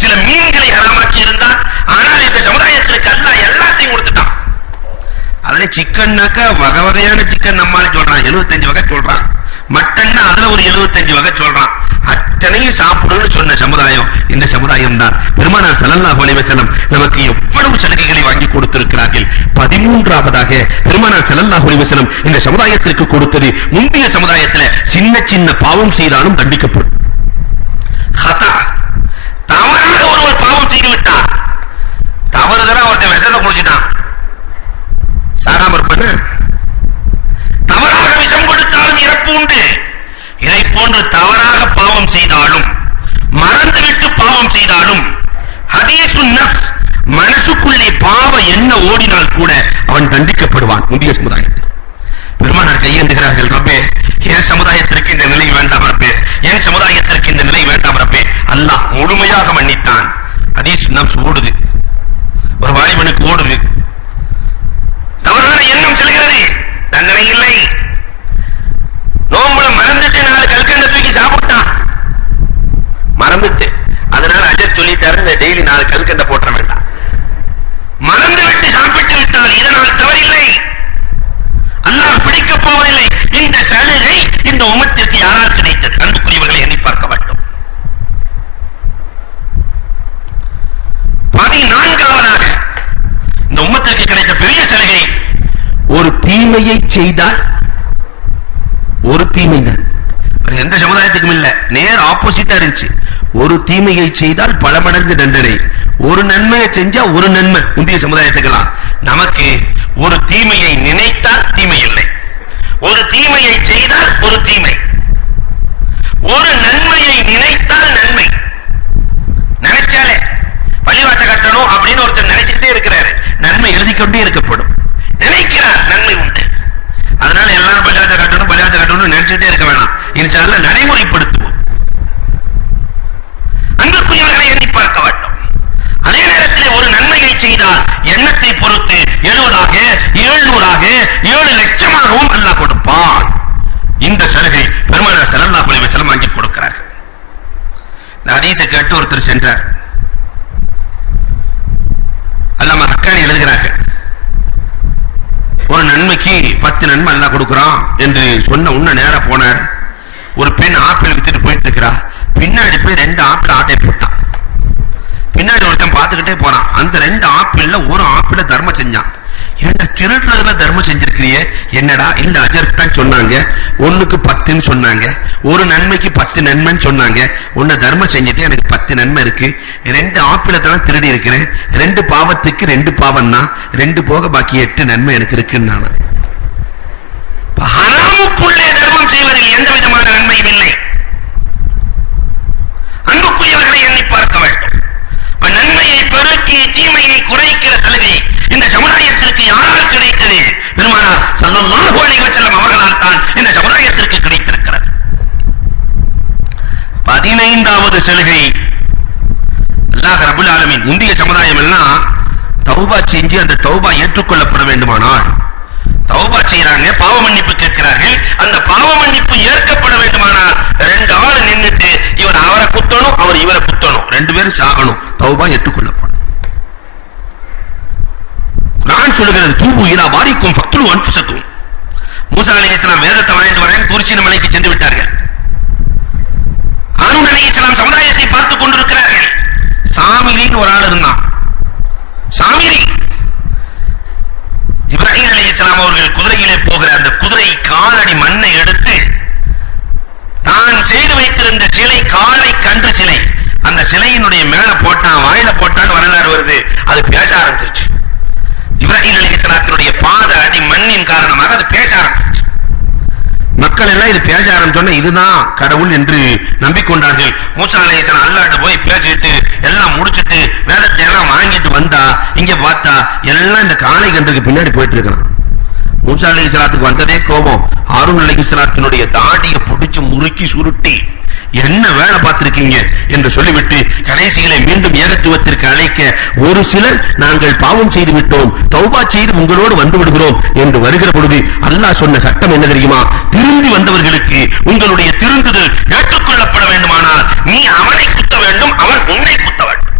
சில மீன்களை ஹராமாக்கி இருந்தார். ஆனால் இந்த சமுதாயத்திற்கு அல்லாஹ் எல்லாத்தையும் கொடுத்துட்டான். அதுல சிக்கன்னாக்கா வகை வகையான சிக்கன் நம்மால சொல்றான், 75 வகை சொல்றான். மட்டன்னா அதுல ஒரு 75 வகை சொல்றான். அத்தனையும் சாப்பிடுன்னு சொன்ன சமுதாயம் இந்த சமுதாயம் தான். பெருமானார் ஸல்லல்லாஹு அலைஹி வஸல்லம் நமக்கு எவ்வளவு சலுகைகளை வாங்கி கொடுத்திருக்கிறார்கள். 13வதாக பெருமானார் ஸல்லல்லாஹு அலைஹி வஸல்லம் இந்த சமுதாயத்திற்கு கொடுத்தது, முந்தைய சமுதாயத்தில் சின்ன சின்ன பாவம் செய்தாலும் தண்டிக்கப்படும். தவறாக ஒருவர் பாவம் செய்து விட்டார், தவறுதலா ஒருத்தர் விஷத்தை குடிச்சிட்டான், சாராம இருப்பன, தவறாக விஷம் கொடுத்தாலும் இறப்பு உண்டு. இதை போன்று தவறாக பாவம் செய்தாலும், மறந்துவிட்டு பாவம் செய்தாலும், ஹதீசுன் நஃப்ஸ், மனசுக்குள்ளே பாவ என்ன ஓடினால் கூட அவன் தண்டிக்கப்படுவான். முந்தைய சமுதாயத்தில் பெருமானார் கையேந்துகிறார்கள், ரப்பே என் சமுதாயத்திற்கு இந்த நிலை வேண்டாம் ரப்பே, என் சமுதாயத்திற்கு இந்த நிலை வேண்டாம் ரப்பே. அல்லாஹ் முழுமையாக மன்னித்தான். ஹதீசுன் நஃப்ஸ் ஓடுது, ஒரு வாலிபனுக்கு ஓடுது, தவறான எண்ணம் செல்கிறது, தண்டனை இல்லை. நோம்புல மறந்துட்டு 4 கல்கண்டை தூக்கி சாப்பிட்டான், மறந்துட்டு, அதனால அஜர் சொல்லிட்டாரு, டெய்லி 4 கல்கண்டை போட்ட வேண்டாம். மறந்து விட்டு சாப்பிட்டு விட்டால் இதனால் தவறில்லை, அல்லாஹ் பிடிக்கப் போவதில்லை. இந்த சலுகை இந்த உம்மத்திற்கு யாரால் கிடைத்தது? அன்புக்குரியவர்களை எண்ணி பார்க்க வேண்டும். 14வதாக இந்த உம்மத்திற்கு கிடைத்த பெரிய சலுகை, ஒரு தீமையை செய்தால், ஒரு தீமை தான், எந்த சமுதாயத்துக்கும் இல்ல, நேர் ஆப்போசிட்டா இருந்துச்சு. ஒரு தீமையை செய்தால் பல மடங்கு தண்டனை, ஒரு நன்மையை செஞ்சா ஒரு நன்மை. முந்தைய சமுதாயத்துக்கெல்லாம் நமக்கு ஒரு தீமையை நினைத்தால் தீமை இல்லை, ஒரு தீமையை செய்தால் ஒரு தீமை, ஒரு நன்மையை நினைத்தால் நன்மை. நினைச்சாலே பள்ளிவாச கட்டணும் அப்படின்னு ஒருத்தர் நினைச்சுட்டே இருக்கிறாரு, நன்மை எழுதிக்கொண்டே இருக்கப்படும். நினைக்கிறார் நன்மை உண்டு, அதனால எல்லாரும் பள்ளிவாச கட்டணும் நினைச்சுட்டே இருக்க வேணாம், இன்ஷா அல்லாஹ் நடைமுறைப்படுத்துவோம். அன்புக்குரியவர்களை எண்ணி பார்க்க வேண்டும். அதே நேரத்தில் ஒரு நன்மையை செய்தால் எண்ணத்தை பொறுத்து 70ஆக 700ஆக 7 லட்சமாகவும் அல்லாஹ் கொடுப்பான். இந்த சலுகை பெருமானார் ஸல்லல்லாஹு அலைஹி வஸல்லம் வாங்கி கொடுக்கிறார். இந்த ஹதீஸை கேட்டு ஒருத்தர் சென்றார். அல்லாமா ஹக்கானி எழுதுகிறார்கள், ஒரு நன்மை 10 நன்மை எல்லாம் கொடுக்குறான் என்று சொன்ன உன்ன நேர போனார். ஒரு பெண் ஆப்பிள் வித்துட்டு போயிட்டு இருக்கிறா. பின்னாடி போய் 2 ஆப்பிள் ஆட்டை போட்டான். பின்னாடி ஒருத்தன் பார்த்துக்கிட்டே போறான். அந்த 2 ஆப்பிள்ல ஒரு ஆப்பிள தர்மம் செஞ்சான். ஏன்டா திருடுறதுல தர்மம் செஞ்சிருக்கிறியே? என்னடா? இல்ல அஜர் தான் சொன்னாங்க, 1க்கு 10ன்னு சொன்னாங்க, ஒரு நன்மைக்கு 10 நன்மைன்னு சொன்னாங்க. உன்னை தர்மம் செஞ்சுட்டு எனக்கு 10 நன்மை இருக்கு. 2 ஆப்பிள தான் திருடி இருக்கிறேன். 2 பாவத்துக்கு 2 பாவம் தான், 2 போக பாக்கி 8 நன்மை எனக்கு இருக்குன்னு நான். ஹராமுக்குள்ளே தர்மம் செய்வதில் எந்த விதமான நன்மையும் இல்லை. அன்புக்குரியவர்களை எண்ணி பார்க்க வேண்டும். நன்மையை பெருக்கி தீமையை குறைக்கிற சலுகை இந்த சமுதாயத்திற்கு யாரால் கிடைத்தது? பெருமானார் ஸல்லல்லாஹு அலைஹி வஸல்லம் அவர்களால் தான் இந்த சமுதாயத்திற்கு கிடைத்திருக்கிறது. 15வது சலுகை, அல்லாஹ் ரப்பல் ஆலமீன் முந்திய சமுதாயம் எல்லாம் தௌபா செஞ்சு அந்த தௌபா ஏற்றுக்கொள்ளப்பட வேண்டுமானால், தௌபா செய்யறாங்க, பாவ மன்னிப்பு கேட்கிறார்கள், அந்த பாவ மன்னிப்பு ஏற்கப்பட வேண்டுமானால் 2 ஆள் நின்னுட்டு இவர் அவரை குத்தணும், அவர் இவரை குத்தணும், 2 பேரும் சாகணும், தௌபா ஏற்றுக்கொள்ளப்படும். நான் சொல்லுகிறது தூபு இலா பாரிக்கும் ஃபக்துலு அன்ஃபுஸக்கும். மூசா அலைஹிஸ்ஸலாம் வேதத்தை வாங்கிட்டு வரேன் தூர்சீன மலைக்கு சென்று விட்டார்கள். ஹாரூன் அலைஹிஸ்ஸலாம் சமுதாயத்தை பார்த்துக் கொண்டிருக்கிறார்கள். சாமிரின்னு ஒரு ஆள் இருந்தான். சாமிரி இப்ராஹிம் அலைஹிஸ்ஸலாம் அவர்கள் குதிரையிலே போகிற அந்த குதிரை காலடி மண்ணை எடுத்து தான் செய்து வைத்திருந்த சிலை, காளை கன்று சிலை, அந்த சிலையினுடைய மேல போட்டான், வாயில போட்டான்னு வரலாறு வருது. அது பேச ஆரம்பிச்சிருச்சு. இப்ராஹிம் அலைஹிஸ்ஸலாத்தினுடைய பாத அடி மண்ணின் காரணமாக அது பேச ஆரம்பிச்சிருச்சு. மக்கள் எல்லாம் இது பேச ஆரம்பிச்சோன்னா இதுதான் கடவுள் என்று நம்பிக்கொண்டார்கள். மூசா அலைஹிஸ்ஸலாம் அல்லாஹ்ட்ட போய் பேசிட்டு எல்லாம் முடிச்சிட்டு வேதத்தை எல்லாம் வாங்கிட்டு வந்தா இங்க பார்த்தா எல்லாம் இந்த காளை கன்றுக்கு பின்னாடி போயிட்டு இருக்கான். மூசா அலைஹிஸ்ஸலாத்துக்கு வந்ததே கோபம். ஹாரூன் அலைஹிஸ்ஸலாத்தினுடைய தாடியை பிடிச்சு முறுக்கி சுருட்டி என்ன வேலை பார்த்திருக்கீங்க என்று சொல்லிவிட்டு கடைசியிலே மீண்டும் ஏகத்துவத்திற்கு அழைக்க ஒரு சிலர் நாங்கள் பாவம் செய்து விட்டோம், தௌபா செய்து உங்களோடு வந்து விடுகிறோம் என்று வருகிற பொழுது அல்லாஹ் சொன்ன சட்டம் என்ன தெரியுமா? திருந்தி வந்தவர்களுக்கு உங்களுடைய திருந்துதல் ஏற்றுக்கொள்ளப்பட வேண்டுமானால் நீ அவனை குத்த வேண்டும், அவன் உன்னை குத்த வேண்டும்.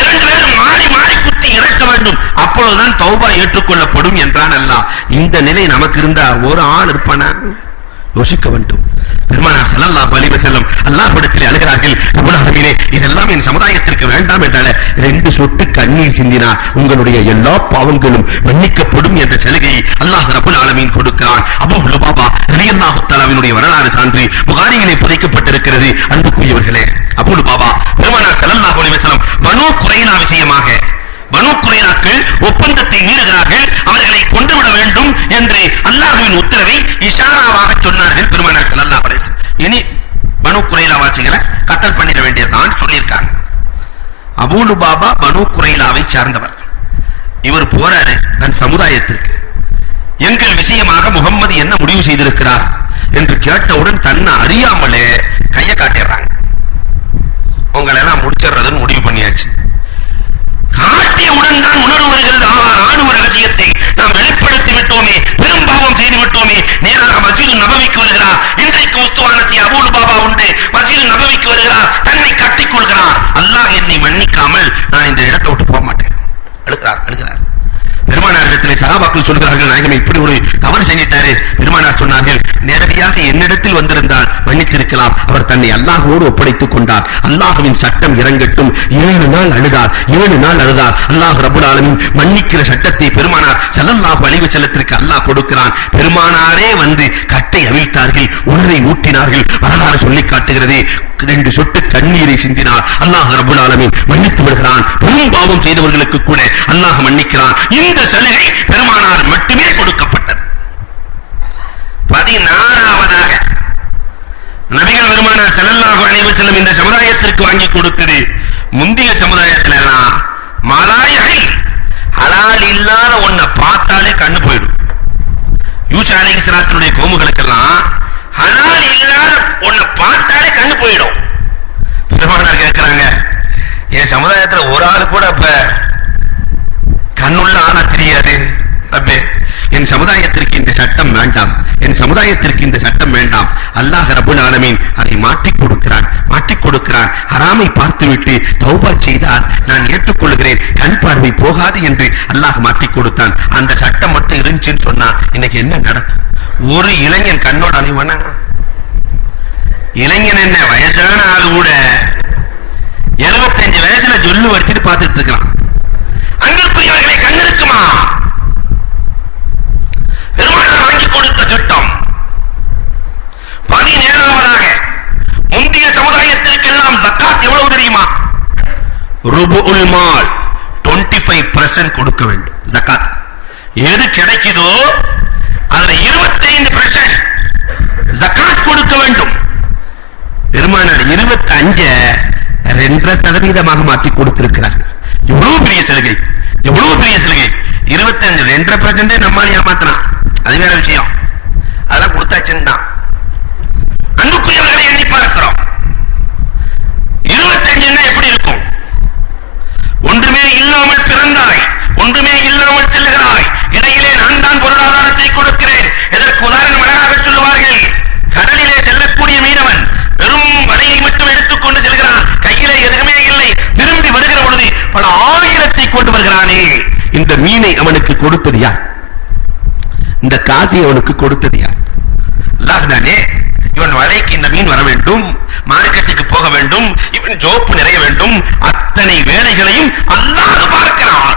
2 பேரும் மாறி மாறி குத்தி இறக்க வேண்டும், அப்பொழுதுதான் தௌபா ஏற்றுக்கொள்ளப்படும் என்றான் அல்லாஹ். இந்த நிலை நமக்கு இருந்தா ஒரு ஆள் இருப்பானா? யோசிக்க வேண்டும். பெருமானார் ஸல்லல்லாஹு அலைஹி வஸல்லம் அல்லாஹ்விடத்தில் அழுகிறார்கள், ரப்பல் ஆலமீனே இதெல்லாம் என் சமுதாயத்திற்கு வேண்டாம் என்றால 2 சொட்டு கண்ணீர் சிந்தினார் உங்களுடைய எல்லா பாவங்களும் மன்னிக்கப்படும் என்ற சலுகையை அல்லாஹ் ரப்பல் ஆலமீன் கொடுக்கிறான். அபூ லுபாபா ரலியல்லாஹு தஆலாவினுடைய வரலாறு சான்று புகாரியிலே பதிக்கப்பட்டிருக்கிறது. அன்புக்குரியவர்களே, அபூ லுபாபா பெருமானார் ஸல்லல்லாஹு அலைஹி வஸல்லம் பனூ குரைனா விஷயமாக, பனூ குரைனாக்கள் ஒப்பந்தத்தை மீறுகிறார்கள், அவர்களை கொன்றுவிட வேண்டும் என்று அல்லாஹ்வின் உத்தரவை இஷாராவாக சொன்னார்கள் பெருமானார் ஸல்லல்லாஹு அலைஹி வஸல்லம். இனி பனூ குரைலா வாசிகளை கத்தல் பண்ணிட வேண்டியதுதான் சொல்லியிருக்காங்க. அபூ லுபாபா பனூ குரைலாவை சார்ந்தவர். இவர் போறாரு தன் சமுதாயத்திற்கு, எங்கள் விஷயமாக முகம்மது என்ன முடிவு செய்திருக்கிறார் என்று கேட்டவுடன் தன்னை அறியாமலே கையை காட்டிடுறாங்க. உங்களை எல்லாம் முடிச்சிடுறதுன்னு முடிவு பண்ணியாச்சு. காட்டியவுடன் தான் உணர்வு வருகிறது, ராணுவ ரகசியத்தை நாம் வெளிப்படுத்தி விட்டோமே, பெரும் பாவம் செய்து விட்டோமே. நேராக மஸ்ஜிது நபவிக்கு வருகிறார். இன்றைக்கு உஸ்துவானத்தி அபூ லுபாபா உண்டு. மஸ்ஜிது நபவிக்கு வருகிறார், தன்னை கட்டிக் கொள்கிறார். அல்லாஹ் என்னை மன்னிக்காமல் நான் இந்த இடத்தை விட்டு போக மாட்டேன். அழுகிறார். பெருமானாரிடத்திலே சஹாபாக்கள் சொல்கிறார்கள், நாயகமே இப்படி ஒரு தவறு செஞ்சிட்டாரு. பெருமானார் சொன்னார்கள், நேரடியாக என்னிடத்தில் வந்திருந்தால் மன்னித்திருக்கலாம். அவர் தன்னை அல்லாஹ்வோடு ஒப்படைத்துக் கொண்டார். அல்லாஹ்வின் சட்டம் இறங்கட்டும். 7 நாள் அழுதார். அல்லாஹ் ரப்பல் ஆலமீன் மன்னிக்கிற சட்டத்தை பெருமானார் ஸல்லல்லாஹு அலைஹி வஸல்லத்திற்கு அல்லாஹ் கொடுக்கிறான். பெருமானாரே வந்து கட்டை அவிழ்த்தார்கள், உணவை ஊட்டினார்கள். வரலாறு சொல்லி காட்டுகிறது, 2 சொட்டு கண்ணீரை சிந்தினார். அல்லாஹ் ரப்பல் ஆலமீன் மன்னித்து விடுகிறான். பெரும் பாவம் செய்தவர்களுக்கு கூட அல்லாஹ் மன்னிக்கிறான். இந்த சலுகை பெருமானார் மட்டுமே கொடுக்கப்பட்டது. 16வதாக நபிகள் பெருமானார் ஸல்லல்லாஹு அலைஹி வஸல்லம் இந்த சமுதாயத்திற்கு வாங்கி கொடுத்தது. முந்தைய சமுதாயத்துல எல்லாம் மலாயகை ஹலால் இல்லாத ஒன்ன பார்த்தாலே கண்ணு போயிடும். யூசா அலைஹிஸ்ஸலாத்துடைய கோமுகளுக்கெல்லாம் ஹலால் இல்லாத ஒன்ன பார்த்தாலே கண்ணு போயிடும். பெருமானார் கேட்கிறாங்க, என் சமுதாயத்துல ஒரு ஆள் கூட இப்ப கண்ணுள்ள ஆனா தெரியாது ரப்பே, என் சமுதாயத்திற்கு இந்த சட்டம் வேண்டாம், என் சமுதாயத்திற்கு இந்த சட்டம் வேண்டாம். அல்லாஹ் ரப்பல் ஆலமீன் அதை மாற்றிக் கொடுக்கிறான். ஹராமை பார்த்துவிட்டு தௌபா செய்தால் நான் ஏற்றுக்கொள்கிறேன், கண் பார்வை போகாது என்று அல்லாஹ் மாற்றிக் கொடுத்தான். அந்த சட்டம் மட்டும் இருந்துச்சுன்னு சொன்னா இன்னைக்கு என்ன நடக்கும்? ஒரு இளைஞன் கண்ணோட அழிவனா? இளைஞன் என்ன, வயசான ஆளு கூட 75 வயசுல ஜொல்லு வடிச்சிட்டு பார்த்துட்டு இருக்கான். அங்கிருக்குரியவர்களை கண் இருக்குமா? பெருமானார் வாங்கி கொடுத்த சட்டம் 17ஆவதாக முந்தைய சமுதாயத்திற்கெல்லாம் ஜக்காத் எவ்வளவு தெரியுமா? ருபுல் மால் 25% கொடுக்க வேண்டும் ஜக்காத். எது கிடைக்குதோ அதுல 25% ஜக்காத் கொடுக்க வேண்டும். பெருமானார் 25 2% மாற்றி கொடுத்திருக்கிறார். எவ்வளவு பெரிய சலுகை, எவ்வளவு பெரிய சலுகை! 25 2% நம்மால் ஏமாத்தலாம், அது வேற விஷயம். அதெல்லாம் கொடுத்தாச்சுன்னு தான் அன்புக்குரியவர்களை எண்ணி பார்க்கிறோம். 25 எப்படி இருக்கும்? ஒன்றுமே இல்லாமல் பிறந்தாய், ஒன்றுமே இல்லாமல் செல்லுகிறாய், இடையிலே நான் தான் பொருளாதாரத்தை கொடுக்கிறேன். எதற்கு உதாரணம் அழகாக சொல்லுவார்கள். கடலிலே செல்லக்கூடிய மீனவன் வெறும் வலையை மட்டும் எடுத்துக்கொண்டு செல்கிறான், கையிலே எதுவுமே இல்லை. திரும்பி வருகிற பொழுது பல ஆயிரத்தை கொண்டு வருகிறானே, இந்த மீனை அவனுக்கு கொடுத்தது யார்? இந்த காசி அவனுக்கு கொடுத்தது யார்? அல்லாஹ் தானே. இவன் வலைக்கு இந்த மீன் வர வேண்டும், மார்க்கெட்டுக்கு போக வேண்டும், இவன் ஜோப்பு நிறைய வேண்டும், அத்தனை வேலைகளையும் அல்லாஹ் பார்க்கிறான்.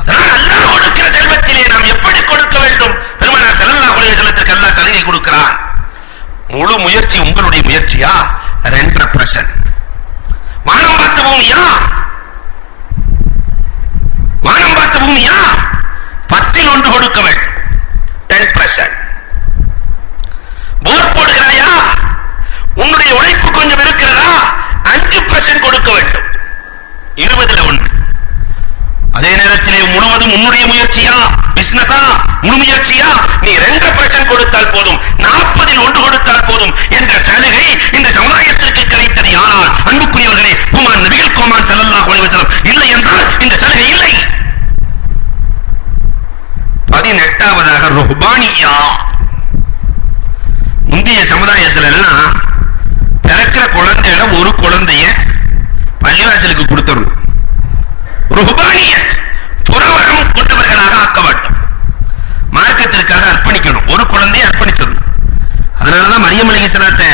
அதனால் அல்லாஹ் கொடுக்கிற செல்வத்திலே நாம் எப்படி கொடுக்க வேண்டும்? பெருமானார் ஸல்லல்லாஹு அலைஹி வஸல்லத்திற்கு அல்லாஹ் சலுகை கொடுக்கிறான். முழு முயற்சி உங்களுடைய முயற்சியா? 2%. வானம் பார்த்த பூமியா? வானம் பார்த்த பூமியா? 10 1 கொடுக்க வேண்டும். 10%. போர் போடுகிறாயா? உன்னுடைய உழைப்பு கொஞ்சம் இருக்கிறதா? 5% கொடுக்க வேண்டும். 20 1. அதே நேரத்திலே முழுவதும் உன்னுடைய முயற்சியா? பிசினஸா? முழு முயற்சியா? நீ 2% கொடுத்தால் போதும், 40 1 கொடுத்தால் போதும் என்ற சலுகை இந்த சமுதாயத்திற்கு கிடைத்தது. ஆனால் அன்புக்குரியவர்களே, ஹுமான் நபிகள் கோமான் ஸல்லல்லாஹு அலைஹி வஸல்லம் இல்லை என்றால் இந்த சலுகை இல்லை. 18ஆவதாக ருஹ்பானியா. முந்தைய சமுதாயத்துல எல்லாம் பிறக்கிற குழந்தையில ஒரு குழந்தைய பள்ளிவாசலுக்கு கொடுத்துடணும். ருஹ்பானியத், துறவரம் கொண்டவர்களாக ஆக்க வேண்டும், மார்க்கத்திற்காக அர்ப்பணிக்கணும், ஒரு குழந்தையை அர்ப்பணிச்சிடணும். அதனாலதான் மரியம் அலைஹிஸ்ஸலாத்தை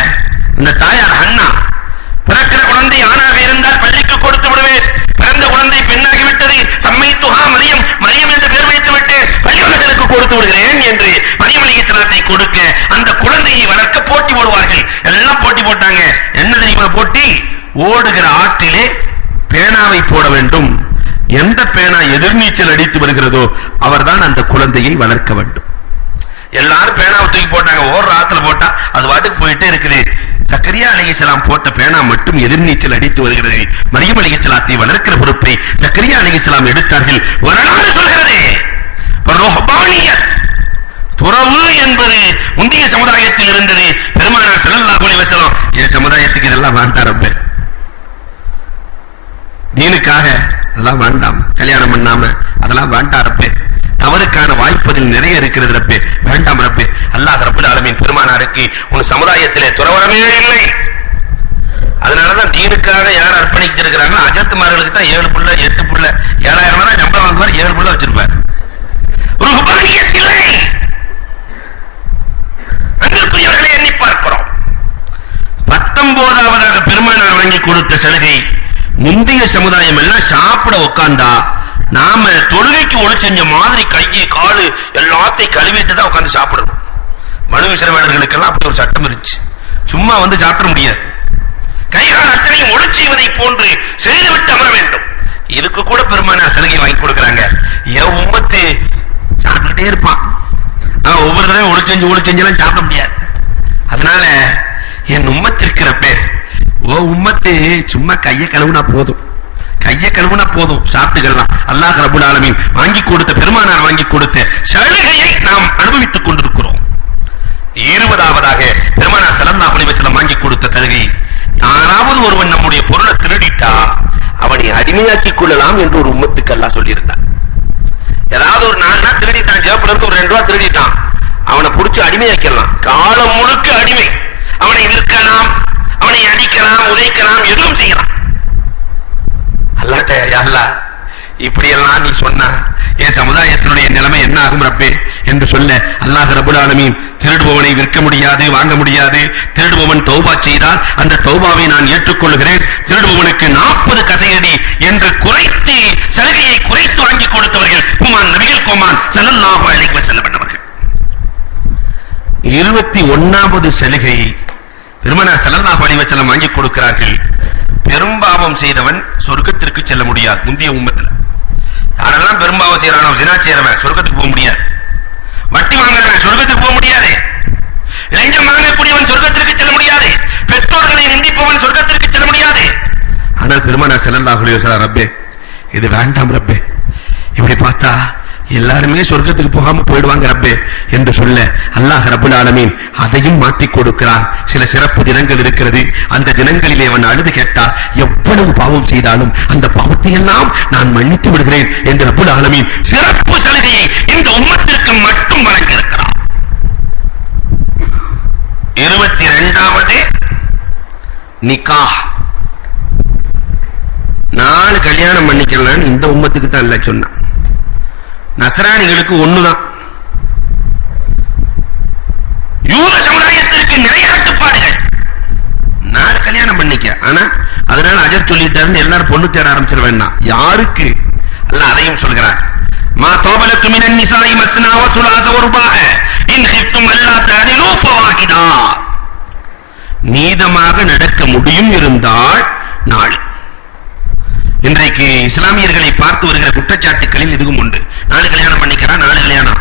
இந்த தாயார் அண்ணா, பிறக்கிற குழந்தை ஆணாக இருந்தால் பள்ளிக்கு கொடுத்து விடுவேன், பிறந்த குழந்தை பெண்ணாகிவிட்டது, சம்மைத்துஹா மரியம், மரியம் என்று பெயர் வைத்து விட்டு பள்ளிவாசலுக்கு கொடுத்து விடுகிறேன் என்று மரியம் அலைஹிஸ்ஸலாத்தை கொடுக்க அந்த குழந்தையை வளர்க்க போட்டி போடுவார்கள். எல்லாம் போட்டி போட்டாங்க. என்ன தெரியுமா போட்டி? ஓடுகிற ஆற்றிலே பேனாவை போட வேண்டும். எந்த பேனா எதிர்நீச்சல் அடித்து வருகிறதோ அவர்தான் அந்த குழந்தையை வளர்க்க வேண்டும். எல்லாரும் பேனாவை தூக்கி போட்டாங்க. ஓடுற ஆத்துல போட்டா அது வாட்டுக்கு போயிட்டே இருக்குது. சக்கரியா அலைஹிஸ்ஸலாம் போட்ட பேனா மட்டும் எதிர்நீச்சல் அடித்து வருகிறது. மரியம் அலைஹிஸ்ஸலாத்தை வளர்க்கிற பொறுப்பை சக்கரியா அலைஹிஸ்ஸலாம் எடுத்தார்கள். வரலாறு சொல்கிறது. ருஹ்பானியத், துறவு என்பது முந்தைய சமுதாயத்தில் இருந்தது. பெருமானார் ஸல்லல்லாஹு அலைஹி வஸல்லம் என் சமுதாயத்துக்கு இதெல்லாம் வேண்டாம் ரப்பே, தீனுக்காக அதெல்லாம் வேண்டாம், கல்யாணம் பண்ணாம அதெல்லாம் வேண்டாம் ரப்பே, தவறுக்கான வாய்ப்பதில் நிறைய இருக்கிறது ரப்பே, வேண்டாம் ரப்பே. அல்லாஹ் ரப்பல் ஆலமீன் பெருமானாருக்கு உன் சமுதாயத்திலே துறவரமே இல்லை. அதனாலதான் தீனுக்காக யார் அர்ப்பணிச்சிருக்கிறாங்க? அஜத்துமார்களுக்கு தான் 7 புள்ள 8 புள்ள 7000 தான் சம்பளம் வாங்குவார், 7 புள்ள வச்சிருப்பார். ருஹ்பானியத் இல்லை. அன்பிற்குரியவர்களை எண்ணி பார்க்கிறோம். 19ஆவதாக பெருமானார் வாங்கி கொடுத்த சலுகை, முந்தைய சமுதாயம் எல்லாம் சாப்பிட உட்கார்ந்தா நாம தொழுகைக்கு ஒளி செஞ்ச மாதிரி கையை காலு எல்லாத்தையும் கழுவிட்டு தான் உட்கார்ந்து சாப்பிடணும். மனு விசரவாளர்களுக்கெல்லாம் அப்படி ஒரு சட்டம் இருந்துச்சு. சும்மா வந்து சாப்பிட முடியாது, கைகால் அத்தனையும் ஒளி செய்வதை போன்று செய்துவிட்டு அமர வேண்டும். இதுக்கு கூட பெருமானார் சலுகை வாங்கி கொடுக்கிறாங்க. என் உம்மத்து சாப்பிட்டுட்டே இருப்பான், ஒவ்வொரு தடவை ஒளி செஞ்செல்லாம் சாப்பிட முடியாது. அதனால என் உம்மத்திற்கு ரப்பே, ஓ உம்மத்து சும்மா கையை கழுவுனா போதும், கையை கழுவுனா போதும், சாப்பிட்டுக்கலாம். அல்லாஹ் ரப்பல் ஆலமீன் வாங்கி கொடுத்த, பெருமானார் வாங்கி கொடுத்த சலுகையை நாம் அனுபவித்துக் கொண்டிருக்கிறோம். 20ஆவதாக பெருமானார் ஸல்லல்லாஹு அலைஹி வஸல்லம் வாங்கி கொடுத்த சலுகை, யாராவது ஒருவன் நம்முடைய பொருளை திருடிட்டா அவனை அடிமையாக்கிக் கொள்ளலாம் என்று ஒரு உம்மத்துக்கு அல்லாஹ் சொல்லியிருந்தார். ஏதாவது இருந்து ஒரு 2 ரூபா திருடிட்டான், அவனை புடிச்சு அடிமையாக்கலாம். காலம் முழுக்க அடிமை. அவனை விற்கலாம், அவனை அடிக்கலாம், உதைக்கலாம், எதுவும் செய்யலாம். அல்லாஹ்ட்ட யா அல்லாஹ் இப்படி எல்லாம் நீ சொன்னா என் சமுதாயத்தினுடைய நிலைமை என்ன ஆகும் ரப்பே என்று சொல்ல, அல்லாஹ் ரப்பல் ஆலமீன் திருடுபவனை விற்க முடியாது, வாங்க முடியாது. திருடுபவன் தௌபா செய்தால் அந்த தௌபாவை நான் ஏற்றுக்கொள்கிறேன். திருடுபவனுக்கு 40 கசையடி என்று குறைத்து சலுகையை குறைத்து வாங்கி கொடுத்தவர்கள் குமான் நபிகள் கோமான் ஸல்லல்லாஹு அலைஹி வஸல்லம் அவர்கள். 21வது சலுகையை பெருமானார் ஸல்லல்லாஹு அலைஹி வஸல்லம் வாங்கி கொடுக்கிறார்கள். பெரும்பாவம் செய்தவன் சொர்க்கத்திற்கு செல்ல முடியாது. முந்தைய உம்மத்தில் யாரெல்லாம் பெரும்பாவம் செய்யறானோ, ஜினா செய்யறவன் சொர்க்கத்துக்கு போக முடியாது. வட்டி வாங்குறவன் சொர்க்கத்துக்கு போக முடியாது. லஞ்சம் வாங்கக்கூடியவன் சொர்க்கத்திற்கு செல்ல முடியாது. பெற்றோர்களை நிந்திப்பவன் சொர்க்கத்திற்கு செல்ல முடியாது. ஆனால் பெருமானார் ஸல்லல்லாஹு அலைஹி வஸல்லம் ரப்பே இது வேண்டாம் ரப்பே, இப்படி பார்த்தா எல்லாருமே சொர்க்கத்துக்கு போகாம போயிடுவாங்க ரப்பே என்று சொல்ல, அல்லாஹ் ரப்பல் ஆலமீன் அதையும் மாற்றி கொடுக்கிறான். சில சிறப்பு தினங்கள் இருக்கிறது. அந்த தினங்களிலே அவன் அழுது கேட்டா எவ்வளவு பாவம் செய்தாலும் அந்த பாவத்தை எல்லாம் நான் மன்னித்து விடுகிறேன் என்று ரப்பல் ஆலமீன் சிறப்பு சலுகையை இந்த உம்மத்திற்கு மட்டும் வழங்கியிருக்கிறான். 22வது நிக்காஹ். 4 கல்யாணம் பண்ணிக்கலாம் இந்த உம்மத்துக்கு தான் அல்ல சொன்னான். நஸ்ரானிகளுக்கு ஒண்ணுதான். யூத சமுதாயத்திற்கு நிறைய கட்டுப்பாடுகள். 4 கல்யாணம் பண்ணிக்க, ஆனா அதனால அஜர் சொல்லிட்டாருன்னு எல்லாரும் பொண்ணு தேட ஆரம்பிச்சிட வேண்டாம். யாருக்கு அல்லாஹ் அதையும் சொல்கிறார். மா தௌபலத்து மினன் நிசாஇ மஸ்னா வ சுலாஸ வ ருபாஅ இன் கிஃப்தும் அல்லா தஅதிலு ஃபவாஹிதா. நீதமாக நடக்க முடியும் இருந்தால் நாள். இன்றைக்கு இஸ்லாமியர்களை பார்த்து வருகிற குற்றச்சாட்டுகளில் இதுவும் உண்டு. 4 கல்யாணம் பண்ணிக்கிறான், 4 கல்யாணம்.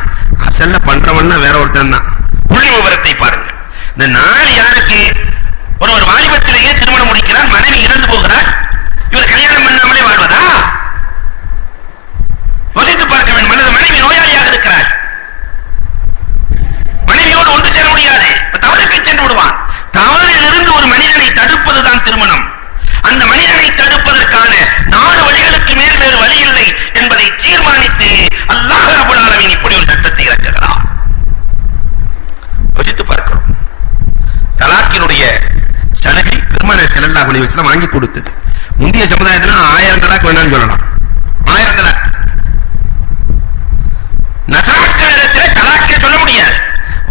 அசல்ல பண்றவன்னா வேற ஒருத்தன் தான். புள்ளி விவரத்தை பாருங்க. இந்த 4 யாருக்கு? ஒரு வாலிபத்திலேயே திருமணம் முடிக்கிறார், மனைவி இறந்து போகிறார். இவர் கல்யாணம் பண்ணாமலே வாழ்வதா? யோசித்து பார்க்க வேண்டும். மனைவி நோயாளியாக இருக்கிறார், மனைவியோடு ஒன்று சேர முடியாது, தவறுக்கு சென்று விடுவான். தவறிலிருந்து ஒரு மனிதனை தடுப்பதுதான் திருமணம். அந்த மனிதனை தடுப்பதற்கான 4 வழிகளுக்கு மேல் வேறு வழி இல்லை என்பதை தீர்மானித்து அல்லாஹ் ரப்பல் ஆலமீன் இப்படி ஒரு சட்டத்தை இறக்குகிறார். யோசித்து பார்க்கிறோம். தலாக்கினுடைய சலுகை பெருமானார் ஸல்லல்லாஹு அலைஹி வஸல்லம் வாங்கி கொடுத்தது. முந்தைய சமுதாயத்தில் 1000 தலாக் வேணாம்னு சொல்லலாம். 1000 தலாக். நஸ்ரானிகளிடத்தில் தலாக்கே சொல்ல முடியாது.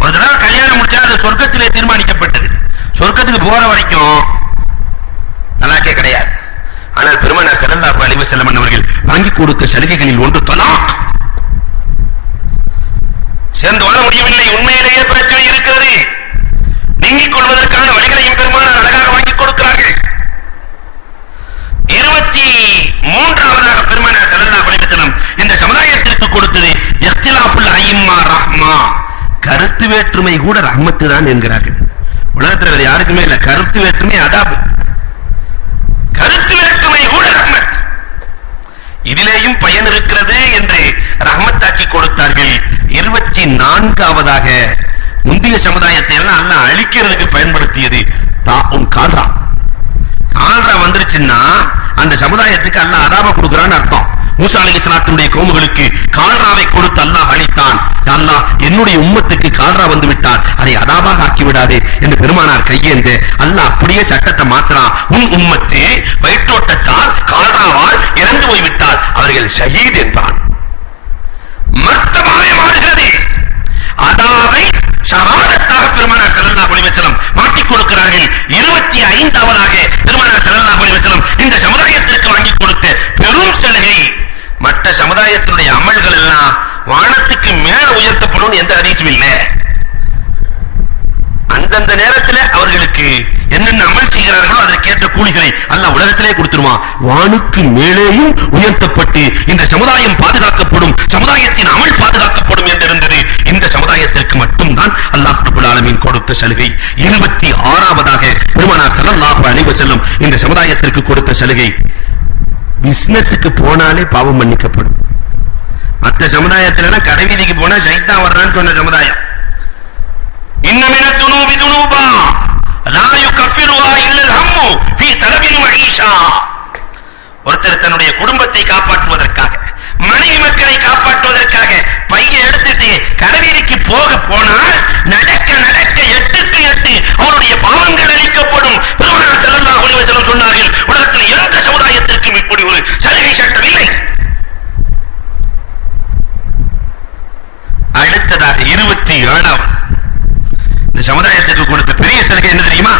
ஒரு தடவை கல்யாணம் முடிச்சா அது சொர்க்கத்திலே தீர்மானிக்கப்பட்டது. சொர்க்கத்துக்கு போற வரைக்கும் தலாக்கே கிடையாது. ஆனால் பெருமானார் ஸல்லல்லாஹு அலைஹி வஸல்லம் அவர்கள் வாங்கி கொடுத்த சலுகைகளில் ஒன்று தலாக். சேர்ந்து வாழ முடியவில்லை, உண்மையிலேயே பிரச்சனை இருக்கிறது, நீங்கிக் கொள்வதற்கான வழிகளையும் பெருமானார் அழகாக வாங்கி கொடுக்கிறார்கள். 23வதாக பெருமானார் ஸல்லல்லாஹு அலைஹி வஸல்லம் இந்த சமுதாயத்திற்கு கொடுத்தது இக்திலாஃபுல் அய்யிம்மா ரஹ்மா. கருத்து வேற்றுமை கூட ரஹ்மத்து தான் என்கிறார்கள். உலகத்தில் வேறு யாருக்குமே இல்லை. கருத்து வேற்றுமை அதாபு, கருத்து வேற்றுமை கூட ரஹ்மத். இதிலேயும் பயன் இருக்கிறது என்று ரஹ்மத்தாக்கி கொடுத்தார்கள். 24வதாக முந்தைய சமுதாயத்தை எல்லாம் அல்லாஹ் அழிக்கிறதுக்கு பயன்படுத்தியது தாஉன் கால்ரா. கால்ரா வந்துருச்சுன்னா அந்த சமுதாயத்துக்கு அல்லாஹ் அதாப கொடுக்கிறான்னு அர்த்தம். மூசா அலைஹிஸ்ஸலாத்துடைய கௌமுகளுக்கு கால்ராவை கொடுத்து அல்லாஹ் அழித்தான். அல்லாஹ் என்னுடைய உம்மத்துக்கு கால்ரா வந்து விட்டார், அதை அதாபாக ஆக்கி விடாதே என்று பெருமானார் கையேந்து அல்லாஹ் அப்படியே சட்டத்தை மாத்திரான். உன் உம்மத்து வயிற்றோட்டத்தால் கால்ராவால் இறந்து போய்விட்டால் அவர்கள் ஷஹீத் என்றான். மர்த்தபாவே மாறுகிறது. அதாவை ஷஹாதத்தாக பெருமானார் ஸல்லல்லாஹு அலைஹி வஸல்லம் மாற்றிக் கொடுக்கிறார்கள். 25வதாக பெருமானார் ஸல்லல்லாஹு அலைஹி வஸல்லம் இந்த சமுதாயத்திற்கு வாங்கி கொடுத்த பெரும் சலுகை. மற்ற சமுதாயத்தினுடைய அமல்கள் எல்லாம் வானத்துக்கு மேல உயர்த்தப்படும் எந்த ஹதீஸும் இல்லை. அந்தந்த நேரத்தில் அவர்களுக்கு என்னென்ன அமல் செய்கிறார்களோ அதற்கேற்ற கூலிகளை அல்லாஹ் உலகத்திலே கொடுத்துருவான். வானுக்கு மேலேயும் உயர்த்தப்பட்டு இந்த சமுதாயம் பாதுகாக்கப்படும், சமுதாயத்தின் அமல் பாதுகாக்கப்படும் என்றிருந்தது. இந்த சமுதாயத்திற்கு மட்டும்தான் அல்லாஹ் ரப்பல் ஆலமீன் கொடுத்த சலுகை. 26வதாக பெருமானார் ஸல்லல்லாஹு அலைஹி வஸல்லம் இந்த சமுதாயத்திற்கு கொடுத்த சலுகை, பிசினஸுக்கு போனாலே பாவம் மன்னிக்கப்படும். மற்ற சமுதாயத்தில கடை வீதிக்கு போனா சைத்தான் வர்றான்னு சொன்ன சமுதாயம். இன்னமின துனூபி துனூபா லா யுகஃபிருஹா இல்லல் ஹம்மு ஃபீ தலபில் மஈஷா. ஒருத்தர் தன்னுடைய குடும்பத்தை காப்பாற்றுவதற்காக, மனைவி மக்களை காப்பாற்றுவதற்காக பையை எடுத்துட்டு 27வது இந்த சமுதாயத்துக்கு கொடுத்த பெரிய சலுகை என்ன தெரியுமா?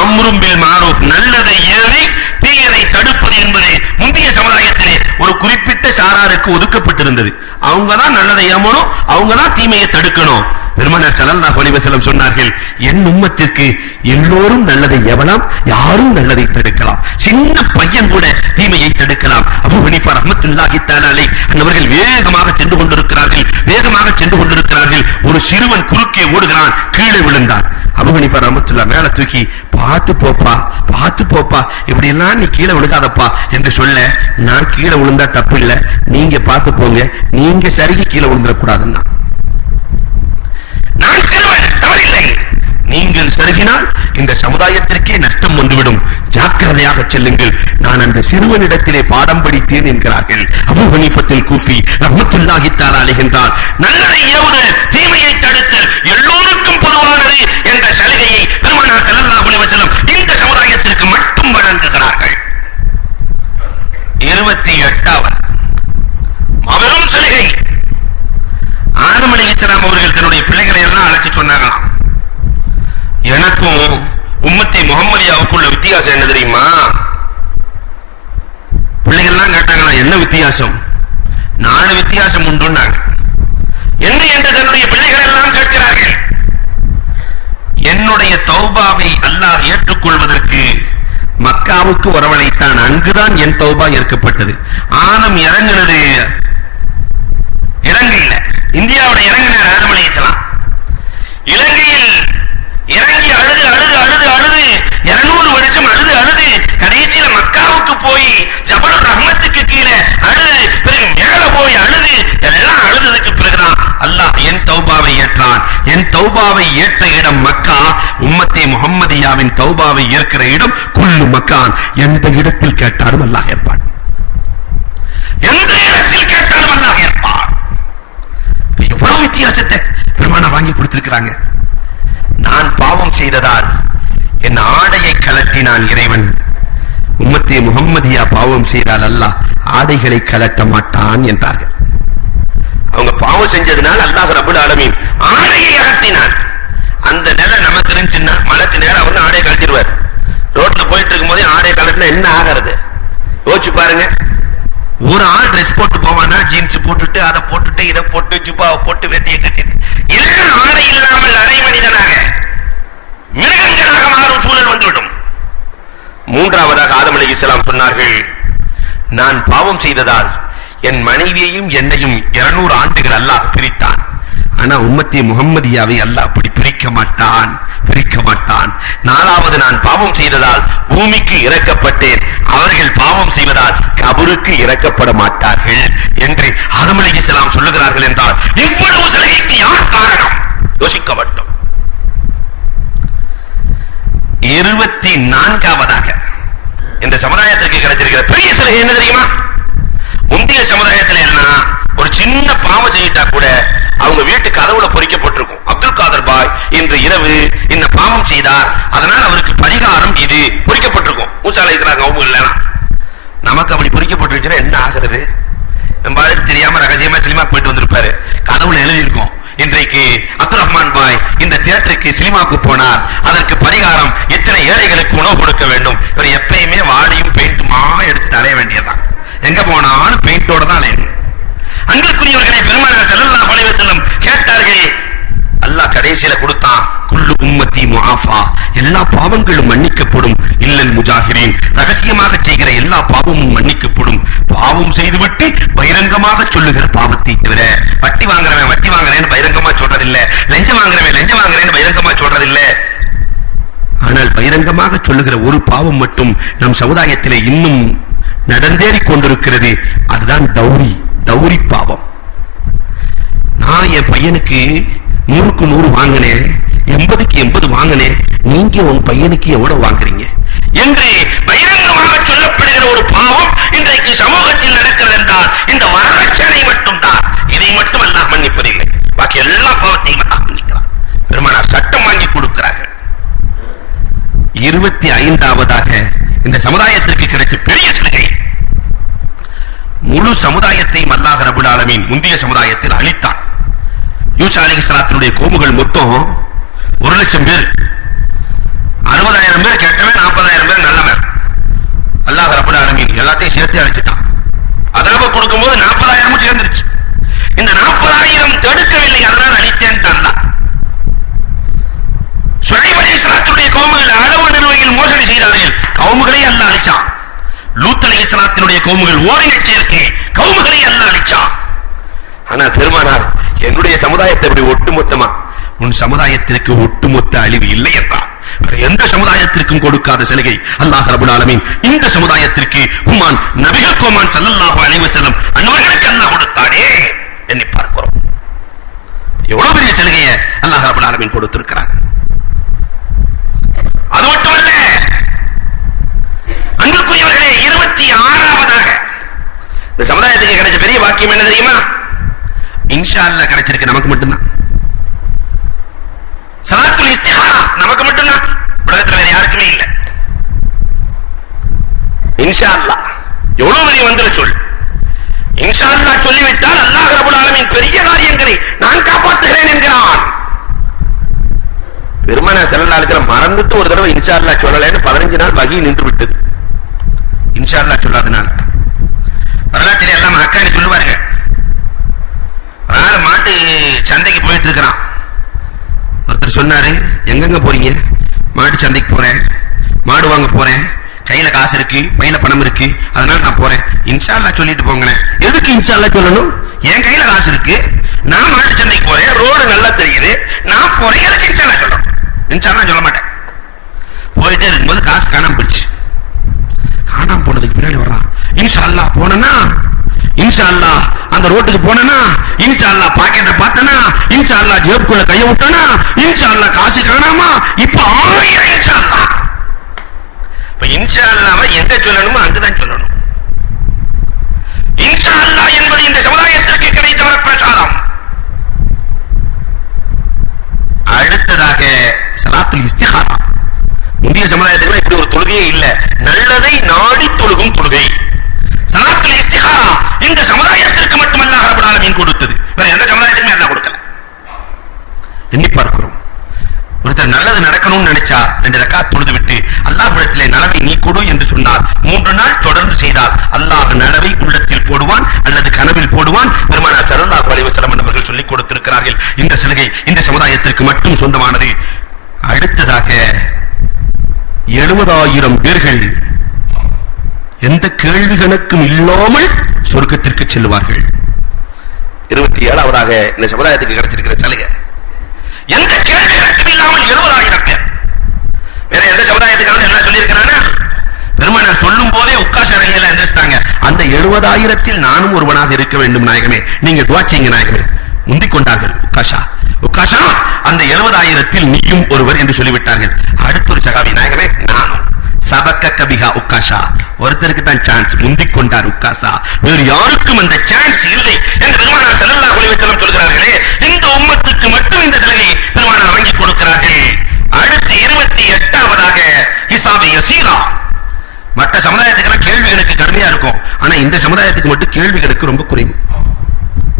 அம்ரும் பில் மாரூஃப், நல்லதை ஏவி தீயதை தடுப்பது என்பது முந்தைய சமுதாயத்திலே ஒரு குறிப்பிட்ட சாராருக்கு ஒதுக்கப்பட்டிருந்தது. அவங்க தான் நல்லதை ஏமணும், அவங்க தான் தீமையை தடுக்கணும். பெருமானார் ஸல்லல்லாஹு அலைஹி வஸல்லம் சொன்னார்கள், என் உம்மத்திற்கு எல்லோரும் நல்லதை ஏவலாம், யாரும் நல்லதை தடுக்கலாம். சின்ன பையன் கூட தீமையை தடுக்கலாம். அபூ ஹனீஃபா ரஹ்மத்துல்லாஹி தஆலா அலைஹி அவர்கள் வேகமாக சென்று கொண்டிருக்கிறார்கள். ஒரு சிறுவன் குறுக்கே ஓடுகிறான், கீழே விழுந்தான். அபூ ஹனீஃபா ரஹ்மத்துல்லாஹி மேல தூக்கி, பார்த்து போப்பா, இப்படி எல்லாம் நீ கீழே விழுகாதப்பா என்று சொல்ல, நான் கீழே விழுந்தா தப்பு இல்ல, நீங்க பார்த்து போங்க, நீங்க சரிகி கீழே விழுந்துடக்கூடாதுன்னா. நான் சிறுவன், தவறில்லை. நீங்கள் சருகினால் இந்த சமுதாயத்திற்கே நஷ்டம் வந்துவிடும், ஜாக்கிரதையாக செல்லுங்கள். நான் அந்த சிறுவனிடத்திலே பாடம் படித்தேன் என்கிறார்கள் அபூ ஹனீஃபத்துல் கூஃபி ரஹ்மத்துல்லாஹி தஆலா அலைஹி என்றால், நல்லதை ஏவுது, தீமையை தடுத்து எல்லோருக்கும் பொதுவானது என்ற சலுகையை பெருமானார் ஸல்லல்லாஹு அலைஹி வஸல்லம் இந்த சமுதாயத்திற்கு மட்டும் வழங்குகிறார்கள். 28வது மாபெரும் சலுகை. ஆதம் அலைஹிஸ்ஸலாம் அவர்கள் தன்னுடைய பிள்ளைகளை எல்லாம் அழைச்சு சொன்னாங்களாம், எனக்கும் உம்மத்தி முஹம்மதியாவுக்குள்ள வித்தியாசம் என்ன தெரியுமா? பிள்ளைகள் எல்லாம் கேட்டாங்களா, என்ன வித்தியாசம்? 4 வித்தியாசம் உண்டுன்னாங்க. என்ன என்று தன்னுடைய பிள்ளைகள் எல்லாம் கேட்கிறார்கள். என்னுடைய தௌபாவை அல்லாஹ் ஏற்றுக்கொள்வதற்கு மக்காவுக்கு வரவழைத்தான், அங்குதான் என் தௌபா ஏற்கப்பட்டது. ஆதம் இறங்கினது இலங்கையில, இந்தியாவோட இறங்கினார் ஆதம் அலைஹிஸ்ஸலாம். இலங்கையில் இறங்கி அழுது 200 வருஷம் அழுது கடைசியில மக்காவுக்கு போய் ஜபல் ரஹ்மத்துக்கு கீழே அழுது, பிறகு மேல போய் அழுது, எல்லாம் அழுததுக்கு பிறகுதான் அல்லாஹ் என் தௌபாவை ஏற்றான். என் தௌபாவை ஏற்ற இடம் மக்கா, உம்மத்தே முஹம்மதியாவின் தௌபாவை ஏற்கிற இடம் குல்லு மக்கான். எந்த இடத்தில் கேட்டாலும் அல்லாஹ் ஏற்பான், எந்த இடத்தில் கேட்டாலும் அல்லாஹ் ஏற்பான். எவ்வளவு வித்தியாசத்தை பெருமானார் வாங்கி கொடுத்திருக்கிறாங்க. நான் பாவம் செய்ததால் என் ஆடையை கலட்டினான் இறைவன். உம்மத்தே முஹம்மதியா பாவம் செய்தால் அல்லாஹ் ஆடைகளை கலட்ட மாட்டான் என்றார்கள். அவங்க பாவம் செஞ்சதுனால் அல்லாஹ் ரப்பல் ஆலமீன் ஆடையை அகற்றினான். அந்த நிலை நமக்கு இருந்துச்சுன்னா மலைக்கு நேரம் வந்து ஆடையை கழட்டிடுவார். ரோட்ல போயிட்டு இருக்கும் போதே ஆடையை கலட்டினா என்ன ஆகிறது யோசிச்சு பாருங்க. ஒரு ஆள் ட்ரெஸ் போட்டு போவானா, ஜீன்ஸ் போட்டுட்டு அதை போட்டுட்டு இதை போட்டு ஜுப்பாவை போட்டு வெட்டியை கட்டிட்டு எல்லாம் ஆடை இல்லாமல் அரை மனிதனாக மிருகங்களாக மாறும் சூழல் வந்துவிடும். 3வதாக ஆதம் அலைஹிஸ்ஸலாம் சொன்னார்கள், நான் பாவம் செய்ததால் என் மனைவியையும் என்னையும் 200 ஆண்டுகள் அல்லாஹ் பிரித்தான். ஆனா உம்மத்தே முஹம்மதியாவை அல்லாஹ் அப்படி பிரிக்க மாட்டான். 4வது, நான் பாவம் செய்ததால் பூமிக்கு இறக்கப்பட்டேன், அவர்கள் பாவம் செய்வதால் கபருக்கு இறக்கப்பட மாட்டார்கள் என்று ஆதம் அலைஹிஸ்ஸலாம் சொல்லுகிறார்கள் என்றால் இவ்வளவு சலுகைக்கு யார் காரணம்? யோசிக்க வேண்டும். 24வதாக இந்த சமுதாயத்திற்கு கிடைச்சிருக்கிற பெரிய சலுகை என்ன தெரியுமா? முந்தைய சமுதாயத்தில் எல்லாம் ஒரு சின்ன பாவம் செய்யிட்டா கூட அவங்க வீட்டு கதவுல பொறிக்கப்பட்டிருக்கும், அப்துல் காதர் பாய் இன்று இரவு இந்த பாவம் செய்தார், அதனால் அவருக்கு பரிகாரம் இது பொறிக்கப்பட்டிருக்கும். மூசா அலைஹிஸ்ஸலாம் அவங்க இல்லைனா நமக்கு அப்படி பொறிக்கப்பட்டிருச்சுன்னா என்ன ஆகிறது? நம்ம தெரியாம ரகசியமா சினிமா போயிட்டு வந்திருப்பாரு, கதவுல எழுதியிருக்கும், இன்றைக்கு அப்துல் ரஹ்மான் பாய் இந்த தியேட்டருக்கு சினிமாவுக்கு போனார், அதற்கு பரிகாரம் இத்தனை ஏழைகளுக்கு உணவு கொடுக்க வேண்டும். இவர் எப்பயுமே வாடியும் பெயிண்ட்டுமா எடுத்துட்டு அலைய வேண்டியதான், எங்க போனாலும் பெயிண்டோட தான் அலையணும். அன்பிற்குரியவர்களை பெருமானார் ஸல்லல்லாஹு அலைஹி வஸல்லம் கேட்டார்கள், அல்லாஹ் கடைசியில கொடுத்தான், குல்லு உம்மத்தி முஆஃபா, எல்லா பாவங்களும் மன்னிக்கப்படும், இல்லல் முஜாஹிரீன், ரகசியமாக செய்கிற எல்லா பாவமும் மன்னிக்கப்படும். பாவம் செய்துவிட்டு பகிரங்கமாக சொல்லுகிற பாவத்தை தவிர, வட்டி வாங்குறேன்னு பகிரங்கமா சொல்றதில்லை, லஞ்சம் வாங்குறேன்னு பகிரங்கமா சொல்றதில்லை. ஆனால் பகிரங்கமாக சொல்லுகிற ஒரு பாவம் மட்டும் நம் சமுதாயத்திலே இன்னும் நடந்தேறி கொண்டிருக்கிறது. அதுதான் டௌரி பாவம். நான் என் பையனுக்கு 100க்கு 100 வாங்கினேன், 80க்கு 80 வாங்கினேன், நீங்க உங்க பையனுக்கு எவ்வளவு வாங்குறீங்க என்று பகிரங்கமாக சொல்லப்படுகிற ஒரு பாவம் இன்றைக்கு சமூகத்தில் நடக்கிறது என்றால் இந்த வரதட்சணை மட்டும்தான். இதை மட்டும் அல்லாஹ் மன்னிப்பதில்லை, பாக்கி எல்லா பாவத்தையும் அல்லாஹ் மன்னிக்கிறார். பெருமானார் சட்டம் வாங்கி கொடுக்கிறார்கள். 25வதாக இந்த சமுதாயத்திற்கு கிடைச்ச பெரிய சலுகை, முழு சமுதாயத்தையும் அல்லாஹ் ரப்பல் ஆலமீன் முந்தைய சமுதாயத்தில் அளித்தான். மூசா அலைஹிஸ்ஸலாத்தினுடைய கோமுகள் மொத்தம் 1,00,000 பேர். 60,000 பேர் கெட்டவன், 40,000 பேர் நல்லவன். அல்லாஹ் ரப்பல் ஆலமீன் எல்லாத்தையும் சேர்த்து அழைச்சிட்டான். அதாப கொடுக்கும்போது 40,000 சேர்ந்துருச்சு. இந்த 40,000 தடுக்கவில்லை, அதனால் அழித்தேன் தான். ஷுஐப் அலைஹிஸ்ஸலாத்துடைய கவுமுகள் அளவு நிர்வகியில் மோசடி செய்தார்கள், கவுமுகளை அல்லாஹ் அழிச்சான். லூத் அலைஹிஸ்ஸலாத்தினுடைய கவுமுகள் ஓரின சேர்க்கை, கவுமுகளை அல்லாஹ் அழிச்சான். ஆனால் பெருமானார் என்னுடைய சமுதாயத்தை இப்படி ஒட்டுமொத்தமா, உன் சமுதாயத்திற்கு ஒட்டுமொத்த அழிவு இல்லை என்றார். எந்த சமுதாயத்திற்கும் கொடுக்காத சலுகை அல்லாஹ் ரப்பல் ஆலமீன் இந்த சமுதாயத்திற்கு உம்மான் நபிகள் கோமான் ஸல்லல்லாஹு அலைஹி வஸல்லம் அன்னவர்களுக்கு அல்லாஹ் கொடுத்தானே, எண்ணி பார்க்கிறோம். எவ்வளவு பெரிய சலுகையை அல்லாஹ் ரப்பல் ஆலமீன் கொடுத்திருக்கிறார். அது மட்டுமல்ல அன்புக்குரியவர்களே, 26வதாக இந்த சமுதாயத்துக்கு கிடைச்ச பெரிய வாக்கியம் என்ன தெரியுமா? இன்ஷா அல்லாஹ் கிடைச்சிருக்கு நமக்கு மட்டும்தான். ஸலாத்துல் இஸ்திகாரா நமக்கு மட்டும்தான், உலகத்துல வேற யாருக்குமே இல்லை. இன்ஷா அல்லாஹ் எவ்வளவு பெரிய மந்திர சொல். இன்ஷா அல்லாஹ் சொல்லிவிட்டால் அல்லாஹ் ரப்பல் ஆலமீன் பெரிய காரியங்களை நான் காப்பாற்றுகிறேன் என்கிறான். பெருமானார் ஸல்லல்லாஹு அலைஹி வஸல்லம் மறந்துட்டு ஒரு தடவை இன்ஷா அல்லாஹ் சொல்லலைன்னு 15 நாள் வகி நின்று விட்டது. இன்ஷா அல்லாஹ் சொல்லாதனால வரலாற்றிலே எல்லாம் அக்கானி சொல்லுவாருங்க. மாட்டு சந்தைக்கு போயிட்டு இருக்கிறான். ஒருத்தர் சொன்னாரு, எங்கெங்க போறீங்க? மாட்டு சந்தைக்கு போறேன், மாடு வாங்க போறேன், கையில காசு இருக்கு, பையில பணம் இருக்கு, அதனால நான் போறேன். இன்ஷா அல்லாஹ் சொல்லிட்டு போங்களேன். எதுக்கு இன்ஷா அல்லாஹ் சொல்லணும்? என் கையில காசு இருக்கு, நான் மாட்டு சந்தைக்கு போறேன், ரோடு நல்லா தெரியுது, நான் போறேன், எதுக்கு இன்ஷா அல்லாஹ் சொல்லணும்? இன்ஷா அல்லாஹ் சொல்ல மாட்டேன். போயிட்டே இருக்கும்போது காசு காணாம போயிடுச்சு. காணாம போனதுக்கு பின்னாடி வர்றான், இன்ஷா அல்லாஹ் போனா, இன்ஷா அல்லாஹ் அந்த ரோட்டுக்கு போனா, இன்ஷா அல்லாஹ் பாக்கெட்டை பார்த்தனா, இன்ஷா அல்லாஹ் ஜேபுக்குள்ள கைய விட்டானா, இன்ஷா அல்லாஹ் காசு காணாமா, இப்ப 1000 இன்ஷா அல்லாஹ். இப்ப இன்ஷா அல்லாஹ்வை எங்க சொல்லணுமோ அங்கதான் சொல்லணும். இன்ஷா அல்லாஹ் என்பது இந்த சமுதாயத்திற்கு கிடைத்த வரப்பிரசாதம். அடுத்ததாக ஸலாத்துல் இஸ்திகாரா. இந்திய சமுதாயத்துக்கு இப்படி ஒரு தொழுகையே இல்ல, நல்லதை நாடி தொழுகும் தொழுகை. ஸலாத்துல் இஸ்திகாரா இந்த சமுதாயத்திற்கு மட்டும் அல்லாஹ் ரப்பல் ஆலமீன் கொடுத்தது, வேற எந்த சமுதாயத்துக்குமே அல்லாஹ் கொடுக்கல. எண்ணி பார்க்கிறோம். ஒருத்தர் நல்லது நடக்கணும்னு நினைச்சா 2 ரக்காத் தொழுது விட்டு அல்லாஹ்விடத்திலே நலவை நீ கொடு என்று சொன்னார், 3 நாள் தொடர்ந்து செய்தால் அல்லாஹ் நலவை உள்ளத்தில் போடுவான் அல்லது கனவில் போடுவான். பெருமானார் ஸல்லல்லாஹு அலைஹி வஸல்லம் அவர்கள் சொல்லிக் கொடுத்திருக்கிறார்கள். இந்த சலுகை இந்த சமுதாயத்திற்கு மட்டும் சொந்தமானது. அடுத்ததாக 70,000 பேர்கள் எந்த கேள்வி கணக்கும் இல்லாமல் சொர்க்கத்திற்கு செல்வார்கள். 27வதாக இந்த சமுதாயத்துக்கு கிடைச்சிருக்கிற சலுகை, எந்த கேள்வி கணக்கும் இல்லாமல் 70,000 பேர். வேற எந்த சமுதாயத்துக்காக எல்லாம் சொல்லி இருக்கிறானா? பெருமானார் சொல்லும் போதே உக்காஷா ரலியல்லாஹு எந்திரிச்சிட்டாங்க. அந்த 70,000 நானும் ஒருவனாக இருக்க வேண்டும் நாயகமே, நீங்க துஆ செய்யுங்க நாயகமே. முந்திக் கொண்டார்கள். உக்காஷா அந்த 70,000 நீயும் ஒருவர் என்று சொல்லிவிட்டார்கள். அடுத்த ஒரு சகாபி, நாயகமே நானும். சபக்க கபிஹா உக்காஷா, ஒருத்தருக்கு தான் சான்ஸ், முந்திக் கொண்டார் உக்காஷா, வேறு யாருக்கும் அந்த சான்ஸ் இல்லை என்று பெருமானார் ஸல்லல்லாஹு அலைஹி வஸல்லம் சொல்கிறார்களே, இந்த உம்மத்துக்கு மட்டும் இந்த சலுகையை பெருமானார் வழங்கி கொடுக்கிறார்கள். அடுத்து 28வதாக ஹிசாபு யசீரா. மற்ற சமுதாயத்துக்கு கேள்விகளுக்கு கடுமையா இருக்கும், ஆனா இந்த சமுதாயத்துக்கு மட்டும் கேள்விகளுக்கு ரொம்ப குறைவு.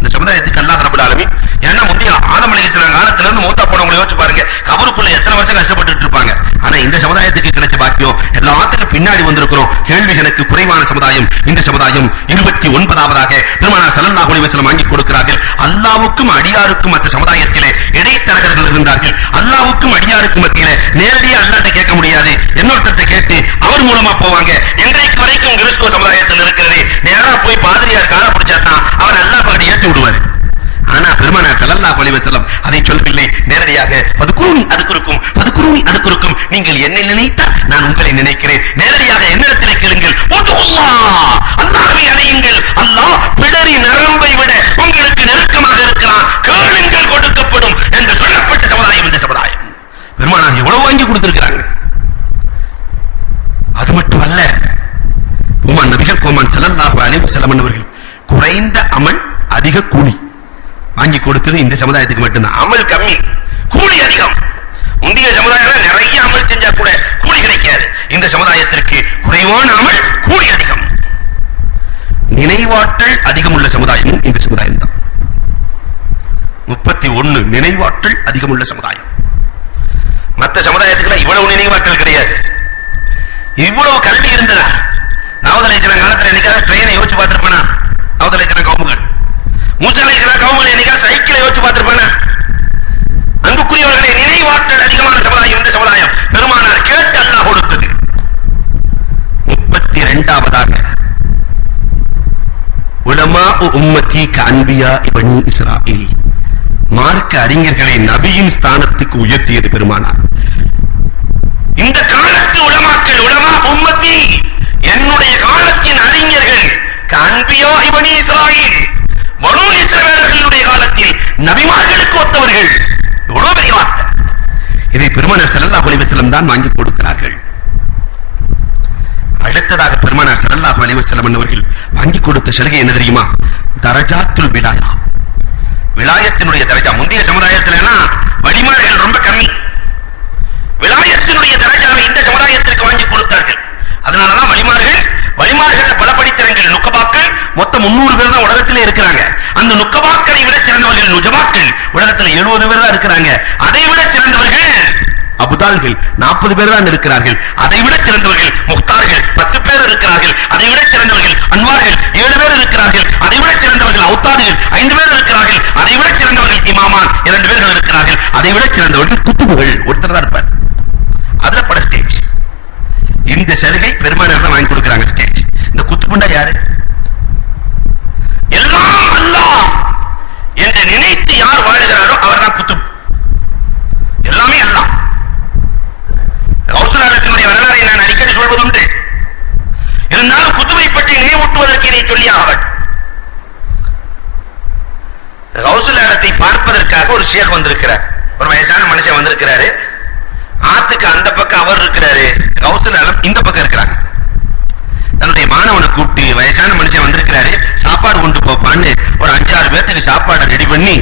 இந்த சமுதாயத்துக்கு அல்லாஹ் ரப்பல் ஆலமீன், ஏன்னா முந்தைய ஆதம் அலைஹிஸ்ஸலாம் காலத்துல இருந்து மூத்தா போனவங்களை யோசிச்சு பாருங்க, கபருக்குள்ள எத்தனை வருஷம் கஷ்டப்பட்டு இருப்பாங்க. ஆனா இந்த சமுதாயத்துக்கு கிடைச்ச பாக்கியம், எல்லாத்துக்கும் பின்னாடி வந்திருக்கிறோம். கேள்விகளுக்கு குறைவான சமுதாயம் இந்த சமுதாயம். 29வதாக பெருமானார் ஸல்லல்லாஹு அலைஹி வஸல்லம் வாங்கி கொடுக்கிறார்கள். அல்லாஹ்வுக்கும் அடியாருக்கும் மற்ற சமுதாயத்திலே இடைத்தரகர்கள் இருந்தார்கள். அல்லாஹ்வுக்கும் அடியாருக்கும் மத்தியிலே நேரடியா அல்லாஹ்ட்ட கேட்க முடியாது, இன்னொருத்தர்ட்ட கேட்டு அவர் மூலமா போவாங்க. இன்றைக்கு வரைக்கும் கிறிஸ்துவ சமுதாயத்தில் இருக்கிறது, நேரா போய் பாதிரியார் கால பிடிச்சாதான் அவர் அல்லாஹ் பக்கத்து ஏற்றி விடுவார். ஆனா பெருமானார் ஸல்லல்லாஹு அலைஹி வஸல்லம் அதை சொல்லவில்லை, நேரடியாக ஃபதுகுரூனி அதுக்குருக்கும், நீங்கள் என்னை நினைத்தால் நான் உங்களை நினைக்கிறேன், நேரடியாக என்னிடத்திலே கேளுங்கள், அல்லாஹ்வை அழையுங்கள், அல்லாஹ் பிடரி நரம்பை விட உங்களுக்கு நெருக்கமாக இருக்கிறான், கேளுங்கள் கொடுக்கப்படும் என்று சொல்லப்பட்ட சமுதாயம் இந்த சமுதாயம். பெருமானார் எவ்வளவு வாங்கி கொடுத்திருக்கிறாங்க. அது மட்டுமல்ல, உமர் நபிகள் கோமான் ஸல்லல்லாஹு அலைஹி வஸல்லம் அவர்கள் குறைந்த அமல் அதிக கூலி வாங்கி கொடுத்தது இந்த சமுதாயத்துக்கு மட்டும்தான். அமல் கம்மி, கூலி அதிகம். முந்தைய சமுதாயம் நிறைய அமல் செஞ்சா கூட கூலி கிடைக்காது. இந்த சமுதாயத்திற்கு குறைவான அமல், கூலி அதிகம். நினைவாற்றல் அதிகம் உள்ள சமுதாயமும் இந்த சமுதாயம் தான். 1 நினைவாற்றல் அதிகமுள்ள சமுதாயம். மற்ற சமுதாயத்துக்குள்ள இவ்வளவு நினைவாற்றல் கிடையாது. இவ்வளவு கல்வி இருந்ததா? தாவூத் அலைஹிஸ்ஸலாம் காலத்துல என்னைக்காவது ட்ரெயினை யோசிச்சு பார்த்திருப்பானா? தாவூத் அலைஹிஸ்ஸலாம் கவுமுகள். மூசா அலைஹிஸ்ஸலாம் கவுமுகள் என்னைக்காவது சைக்கிளை யோசிச்சு பார்த்திருப்பானா? அன்புக்குரியவர்களே, நினைவாற்றல் அதிகமான சமுதாயம் இந்த சமுதாயம். பெருமானார் கேட்டு அல்லாஹ் கொடுத்தது. 32வது உலமா உம்மத்தி கஅன்பியா பனி இஸ்ராயீல், மார்க்க அறிஞர்களை நபியின் ஸ்தானத்துக்கு உயர்த்தியது பெருமானார். இந்த காலத்து உலமாக்கள், உலமா உம்மத்தி, என்னுடைய காலத்தின் அறிஞர்கள், கஅன்பியா பனி இஸ்ராயீல், பனு இஸ்ரவேலர்களுடைய காலத்தில் நபிமார்களுக்கு ஒத்தவர்கள். எவ்வளவு பெரிய வார்த்தை! இதை பெருமானார் ஸல்லல்லாஹு அலைஹி வஸல்லம் தான் வாங்கி கொடுக்கிறார்கள். அடுத்ததாக பெருமானார் ஸல்லல்லாஹு அலைஹி வஸல்லம் அவர்கள் வாங்கி கொடுத்த சலுகை என்ன தெரியுமா? தரஜாத்துல் விலாயா, விலாயத்தினுடைய தரஜா. முந்தைய சமுதாயத்துல வழிமார்கள் ரொம்ப கம்மி. விலாயத்தினுடைய தரஜாவை இந்த சமுதாயத்திற்கு வாங்கி கொடுத்தார்கள். அதனாலதான் வழிமார்கள் பல படித்திறங்கள், நுக்கபாக்கள் மொத்தம் 300 பேர் தான் உலகத்திலே இருக்கிறாங்க. அந்த நுக்கபாக்களை விட சிறந்தவர்கள் நுஜபாக்கள், உலகத்தில் 70 பேர் தான் இருக்கிறாங்க. அதை விட சிறந்தவர்கள் அபுதால்கள், 40 பேர் தான் இருக்கிறார்கள். அதை விட சிறந்தவர்கள் முக்தார்கள், 10 பேர் இருக்கிறார்கள். அதை விட சிறந்தவர்கள் அன்வார்கள், 7 பேர் இருக்கிறார்கள். அதை விட சிறந்தவர்கள் அவுத்தாதுகள், 5 பேர் இருக்கிறார்கள். அதை விட சிறந்தவர்கள் இமாமான், 2 பேர்கள் இருக்கிறார்கள். அதை விட சிறந்தவர்கள் குத்துபுகள், ஒருத்தர் தான் இருப்பார். அதுல பட ஸ்டேஜ். இந்த சலுகை பெருமானார் தான் வாங்கி கொடுக்கிறாங்க ஸ்டேஜ். இந்த குத்துபுண்டா யாரு? எல்லாம் அல்லாஹ் என்று நினைத்து யார் வாழுகிறாரோ அவர் தான் குத்துப். எல்லாமே அல்லாஹ். கௌசுலாலத்தினுடைய வரலாறை நான் அடிக்கடி சொல்வதுண்டு. இருந்தாலும் குத்துபை பற்றி நினைவூட்டுவதற்கு இதை சொல்லியாக. கௌசுலாலத்தை பார்ப்பதற்காக ஒரு ஷேக் வந்திருக்கிறார். ஒரு வயசான மனுஷன் வந்திருக்கிறாரு. ஆத்துக்கு அந்த பக்கம் அவர் இருக்கிறாரு, கௌசுலாலம் இந்த பக்கம் இருக்கிறாங்க. தன்னுடைய மாணவனை கூப்பிட்டு, வயசான மனுஷன் வந்திருக்கிறாரு, சாப்பாடு கொண்டு போப்பான்னு ஒரு 5-6 பேர்த்துக்கு சாப்பாடை ரெடி பண்ணி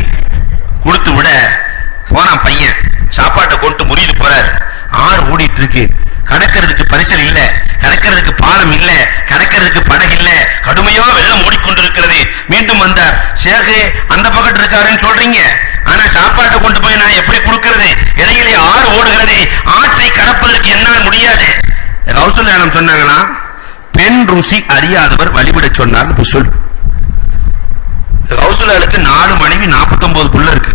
கொடுத்து விட போனான் பையன். சாப்பாட்டை கொண்டு முறியிட்டு போறாரு. ஆறு ஓடிட்டு இருக்கு. கடக்கிறதுக்கு பரிசல் இல்ல, கடக்கிறதுக்கு பாலம் இல்ல, கடக்கிறதுக்கு படகு இல்ல. கடுமையா வெள்ளம் ஓடிக்கொண்டிருக்கிறது. மீண்டும் வந்தார். ஷேகே அந்த பக்கத்து இருக்காருன்னு சொல்றீங்க, ஆனா சாப்பாட்டை கொண்டு போய் நான் எப்படி கொடுக்கிறது? இடையிலே ஆறு ஓடுகிறது. ஆற்றை கடப்பதற்கு என்னால் முடியாது. கௌசுல்லாலம் சொன்னாங்களா, பெண் ருசி அறியாதவர் வழிபட சொன்னார். சொல். கௌசுல்லாலுக்கு 4 மனைவி 49 புள்ள இருக்கு.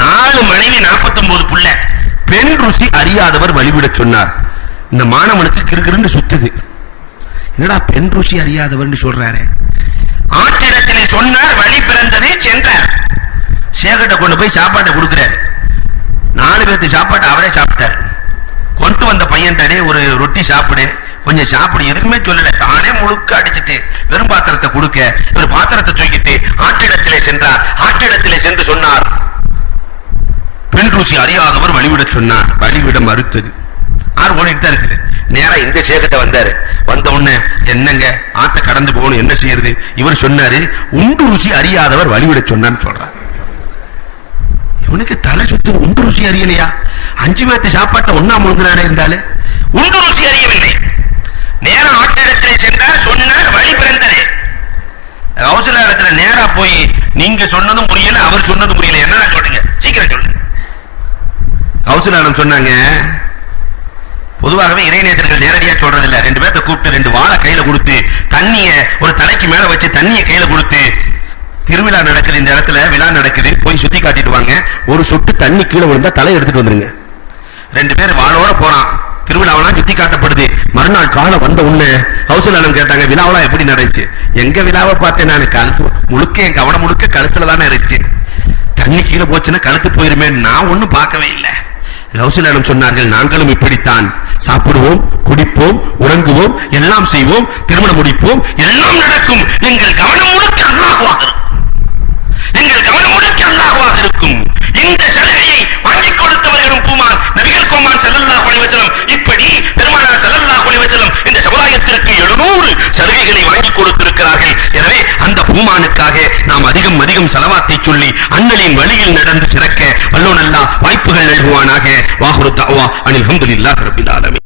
4 மனைவி 49 புள்ள. பெண் ருசி அறியாதவர் வழிபட சொன்னார். இந்த மாணவனுக்கு கிறுகிறுன்னு சுத்துது. என்னடா பெண் ருசி அறியாதவர் சொல்றாரு? ஆற்றிடத்திலே சொன்னார், வழி பிறந்தது, சென்றார். சேகட்ட கொண்டு போய் சாப்பாட்டை கொடுக்கிறாரு. 4 பேருக்கு சாப்பாட்டை அவரே சாப்பிட்டார். கொண்டு வந்த பையன் தடே ஒரு ரொட்டி சாப்பிடு, கொஞ்சம் சாப்பிடு, எதுக்குமே சொல்லல, தானே முழுக்க அடிச்சுட்டு வெறும் பாத்திரத்தை கொடுக்க, ஒரு பாத்திரத்தை தூக்கிட்டு ஆற்றிடத்திலே சென்றார். ஆற்றிடத்திலே சென்று சொன்னார், பெண் ருசி அறியாதவர் வழிவிட சொன்னார். வழிவிட மறுத்தது. ஆறு ஓடிட்டு தான் இருக்குது. நேரா இந்த சேகத்தை வந்தாரு. வந்த உடனே, என்னங்க ஆத்த கடந்து போகணும், என்ன செய்யறது? இவர் சொன்னாரு, உண்டு ருசி அறியாதவர் வழிவிட சொன்னான்னு சொல்றார். இவனுக்கு தலை சுத்து. உண்டு ருசி அறியலையா? 5 பேர்த்து சாப்பாட்டை ஒன்னா முழுங்கினாரே. இருந்தாலும் உண்டு ருசி அறியவில்லை. நேரம் ஆட்டிடத்திலே சென்றார், சொன்னார், வழி பிறந்தது. கௌசல்யா நேரா போய், நீங்க சொன்னதும் புரியல, அவர் சொன்னதும் புரியல, என்ன சொல்றீங்க, சீக்கிரம் சொல்லுங்க. கௌசல்யானம் சொன்னாங்க, பொதுவாகவே இறைநேசர்கள் நேரடியா சொல்றது இல்ல. 2 பேர்த்த கூப்பிட்டு 2 வாழை கையில கொடுத்து, தண்ணிய ஒரு தலைக்கு மேல வச்சு தண்ணிய கையில கொடுத்து, திருவிழா நடக்குது, இந்த இடத்துல விழா நடக்குது, போய் சுத்தி காட்டிட்டு வாங்க, ஒரு சொட்டு தண்ணி கீழே விழுந்தா தலை எடுத்துட்டு வந்துருங்க. 2 பேர் வாளோட போறான். திருவிழாவெல்லாம் சுத்தி காட்டப்படுது. மறுநாள் காலம் வந்த உடனே கௌசல்யானம் கேட்டாங்க, விழாவெல்லாம் எப்படி நடந்துச்சு? எங்க விழாவை பார்த்தேன் நான், கழுத்து முழுக்க, என் கவனம் முழுக்க கழுத்துல தானே இருந்துச்சு. தண்ணி கீழே போச்சுன்னா கழுத்து போயிருமே, நான் ஒன்னும் பார்க்கவே இல்லை. கௌசல்யானம் சொன்னார்கள், நாங்களும் இப்படித்தான். சாப்பிடுவோம், குடிப்போம், உறங்குவோம், எல்லாம் செய்வோம், திருமணம் முடிப்போம், எல்லாம் நடக்கும். எங்கள் கவனம் முழுக்க அல்லாஹ்வாக இருக்கும். எங்கள் கவனம் முழுக்க அல்லாஹ்வாக இருக்கும். இந்த சலுகையை வாங்கி கொடுத்தவர்களும் பூமான் நபிகள் கோமான் ஸல்லல்லாஹு அலைஹி வஸல்லம். இப்படி பெருமானார் ஸல்லல்லாஹு அலைஹி வஸல்லம் இந்த சமுதாயத்திற்கு 700 சலுகைகளை வாங்கி கொடுத்திருக்கிறார்கள். எனவே அந்த பூமானுக்காக நாம் அதிகம் அதிகம் ஸலவாத்தை சொல்லி அண்ணலின் வழியில் நடந்து சிறக்க வல்லோன் அல்லாஹ் வாய்ப்புகள் நல்குவானாக. வாஹிரு தஅவா அனில் ஹம்துலில்லாஹி ரப்பில் ஆலமீன்.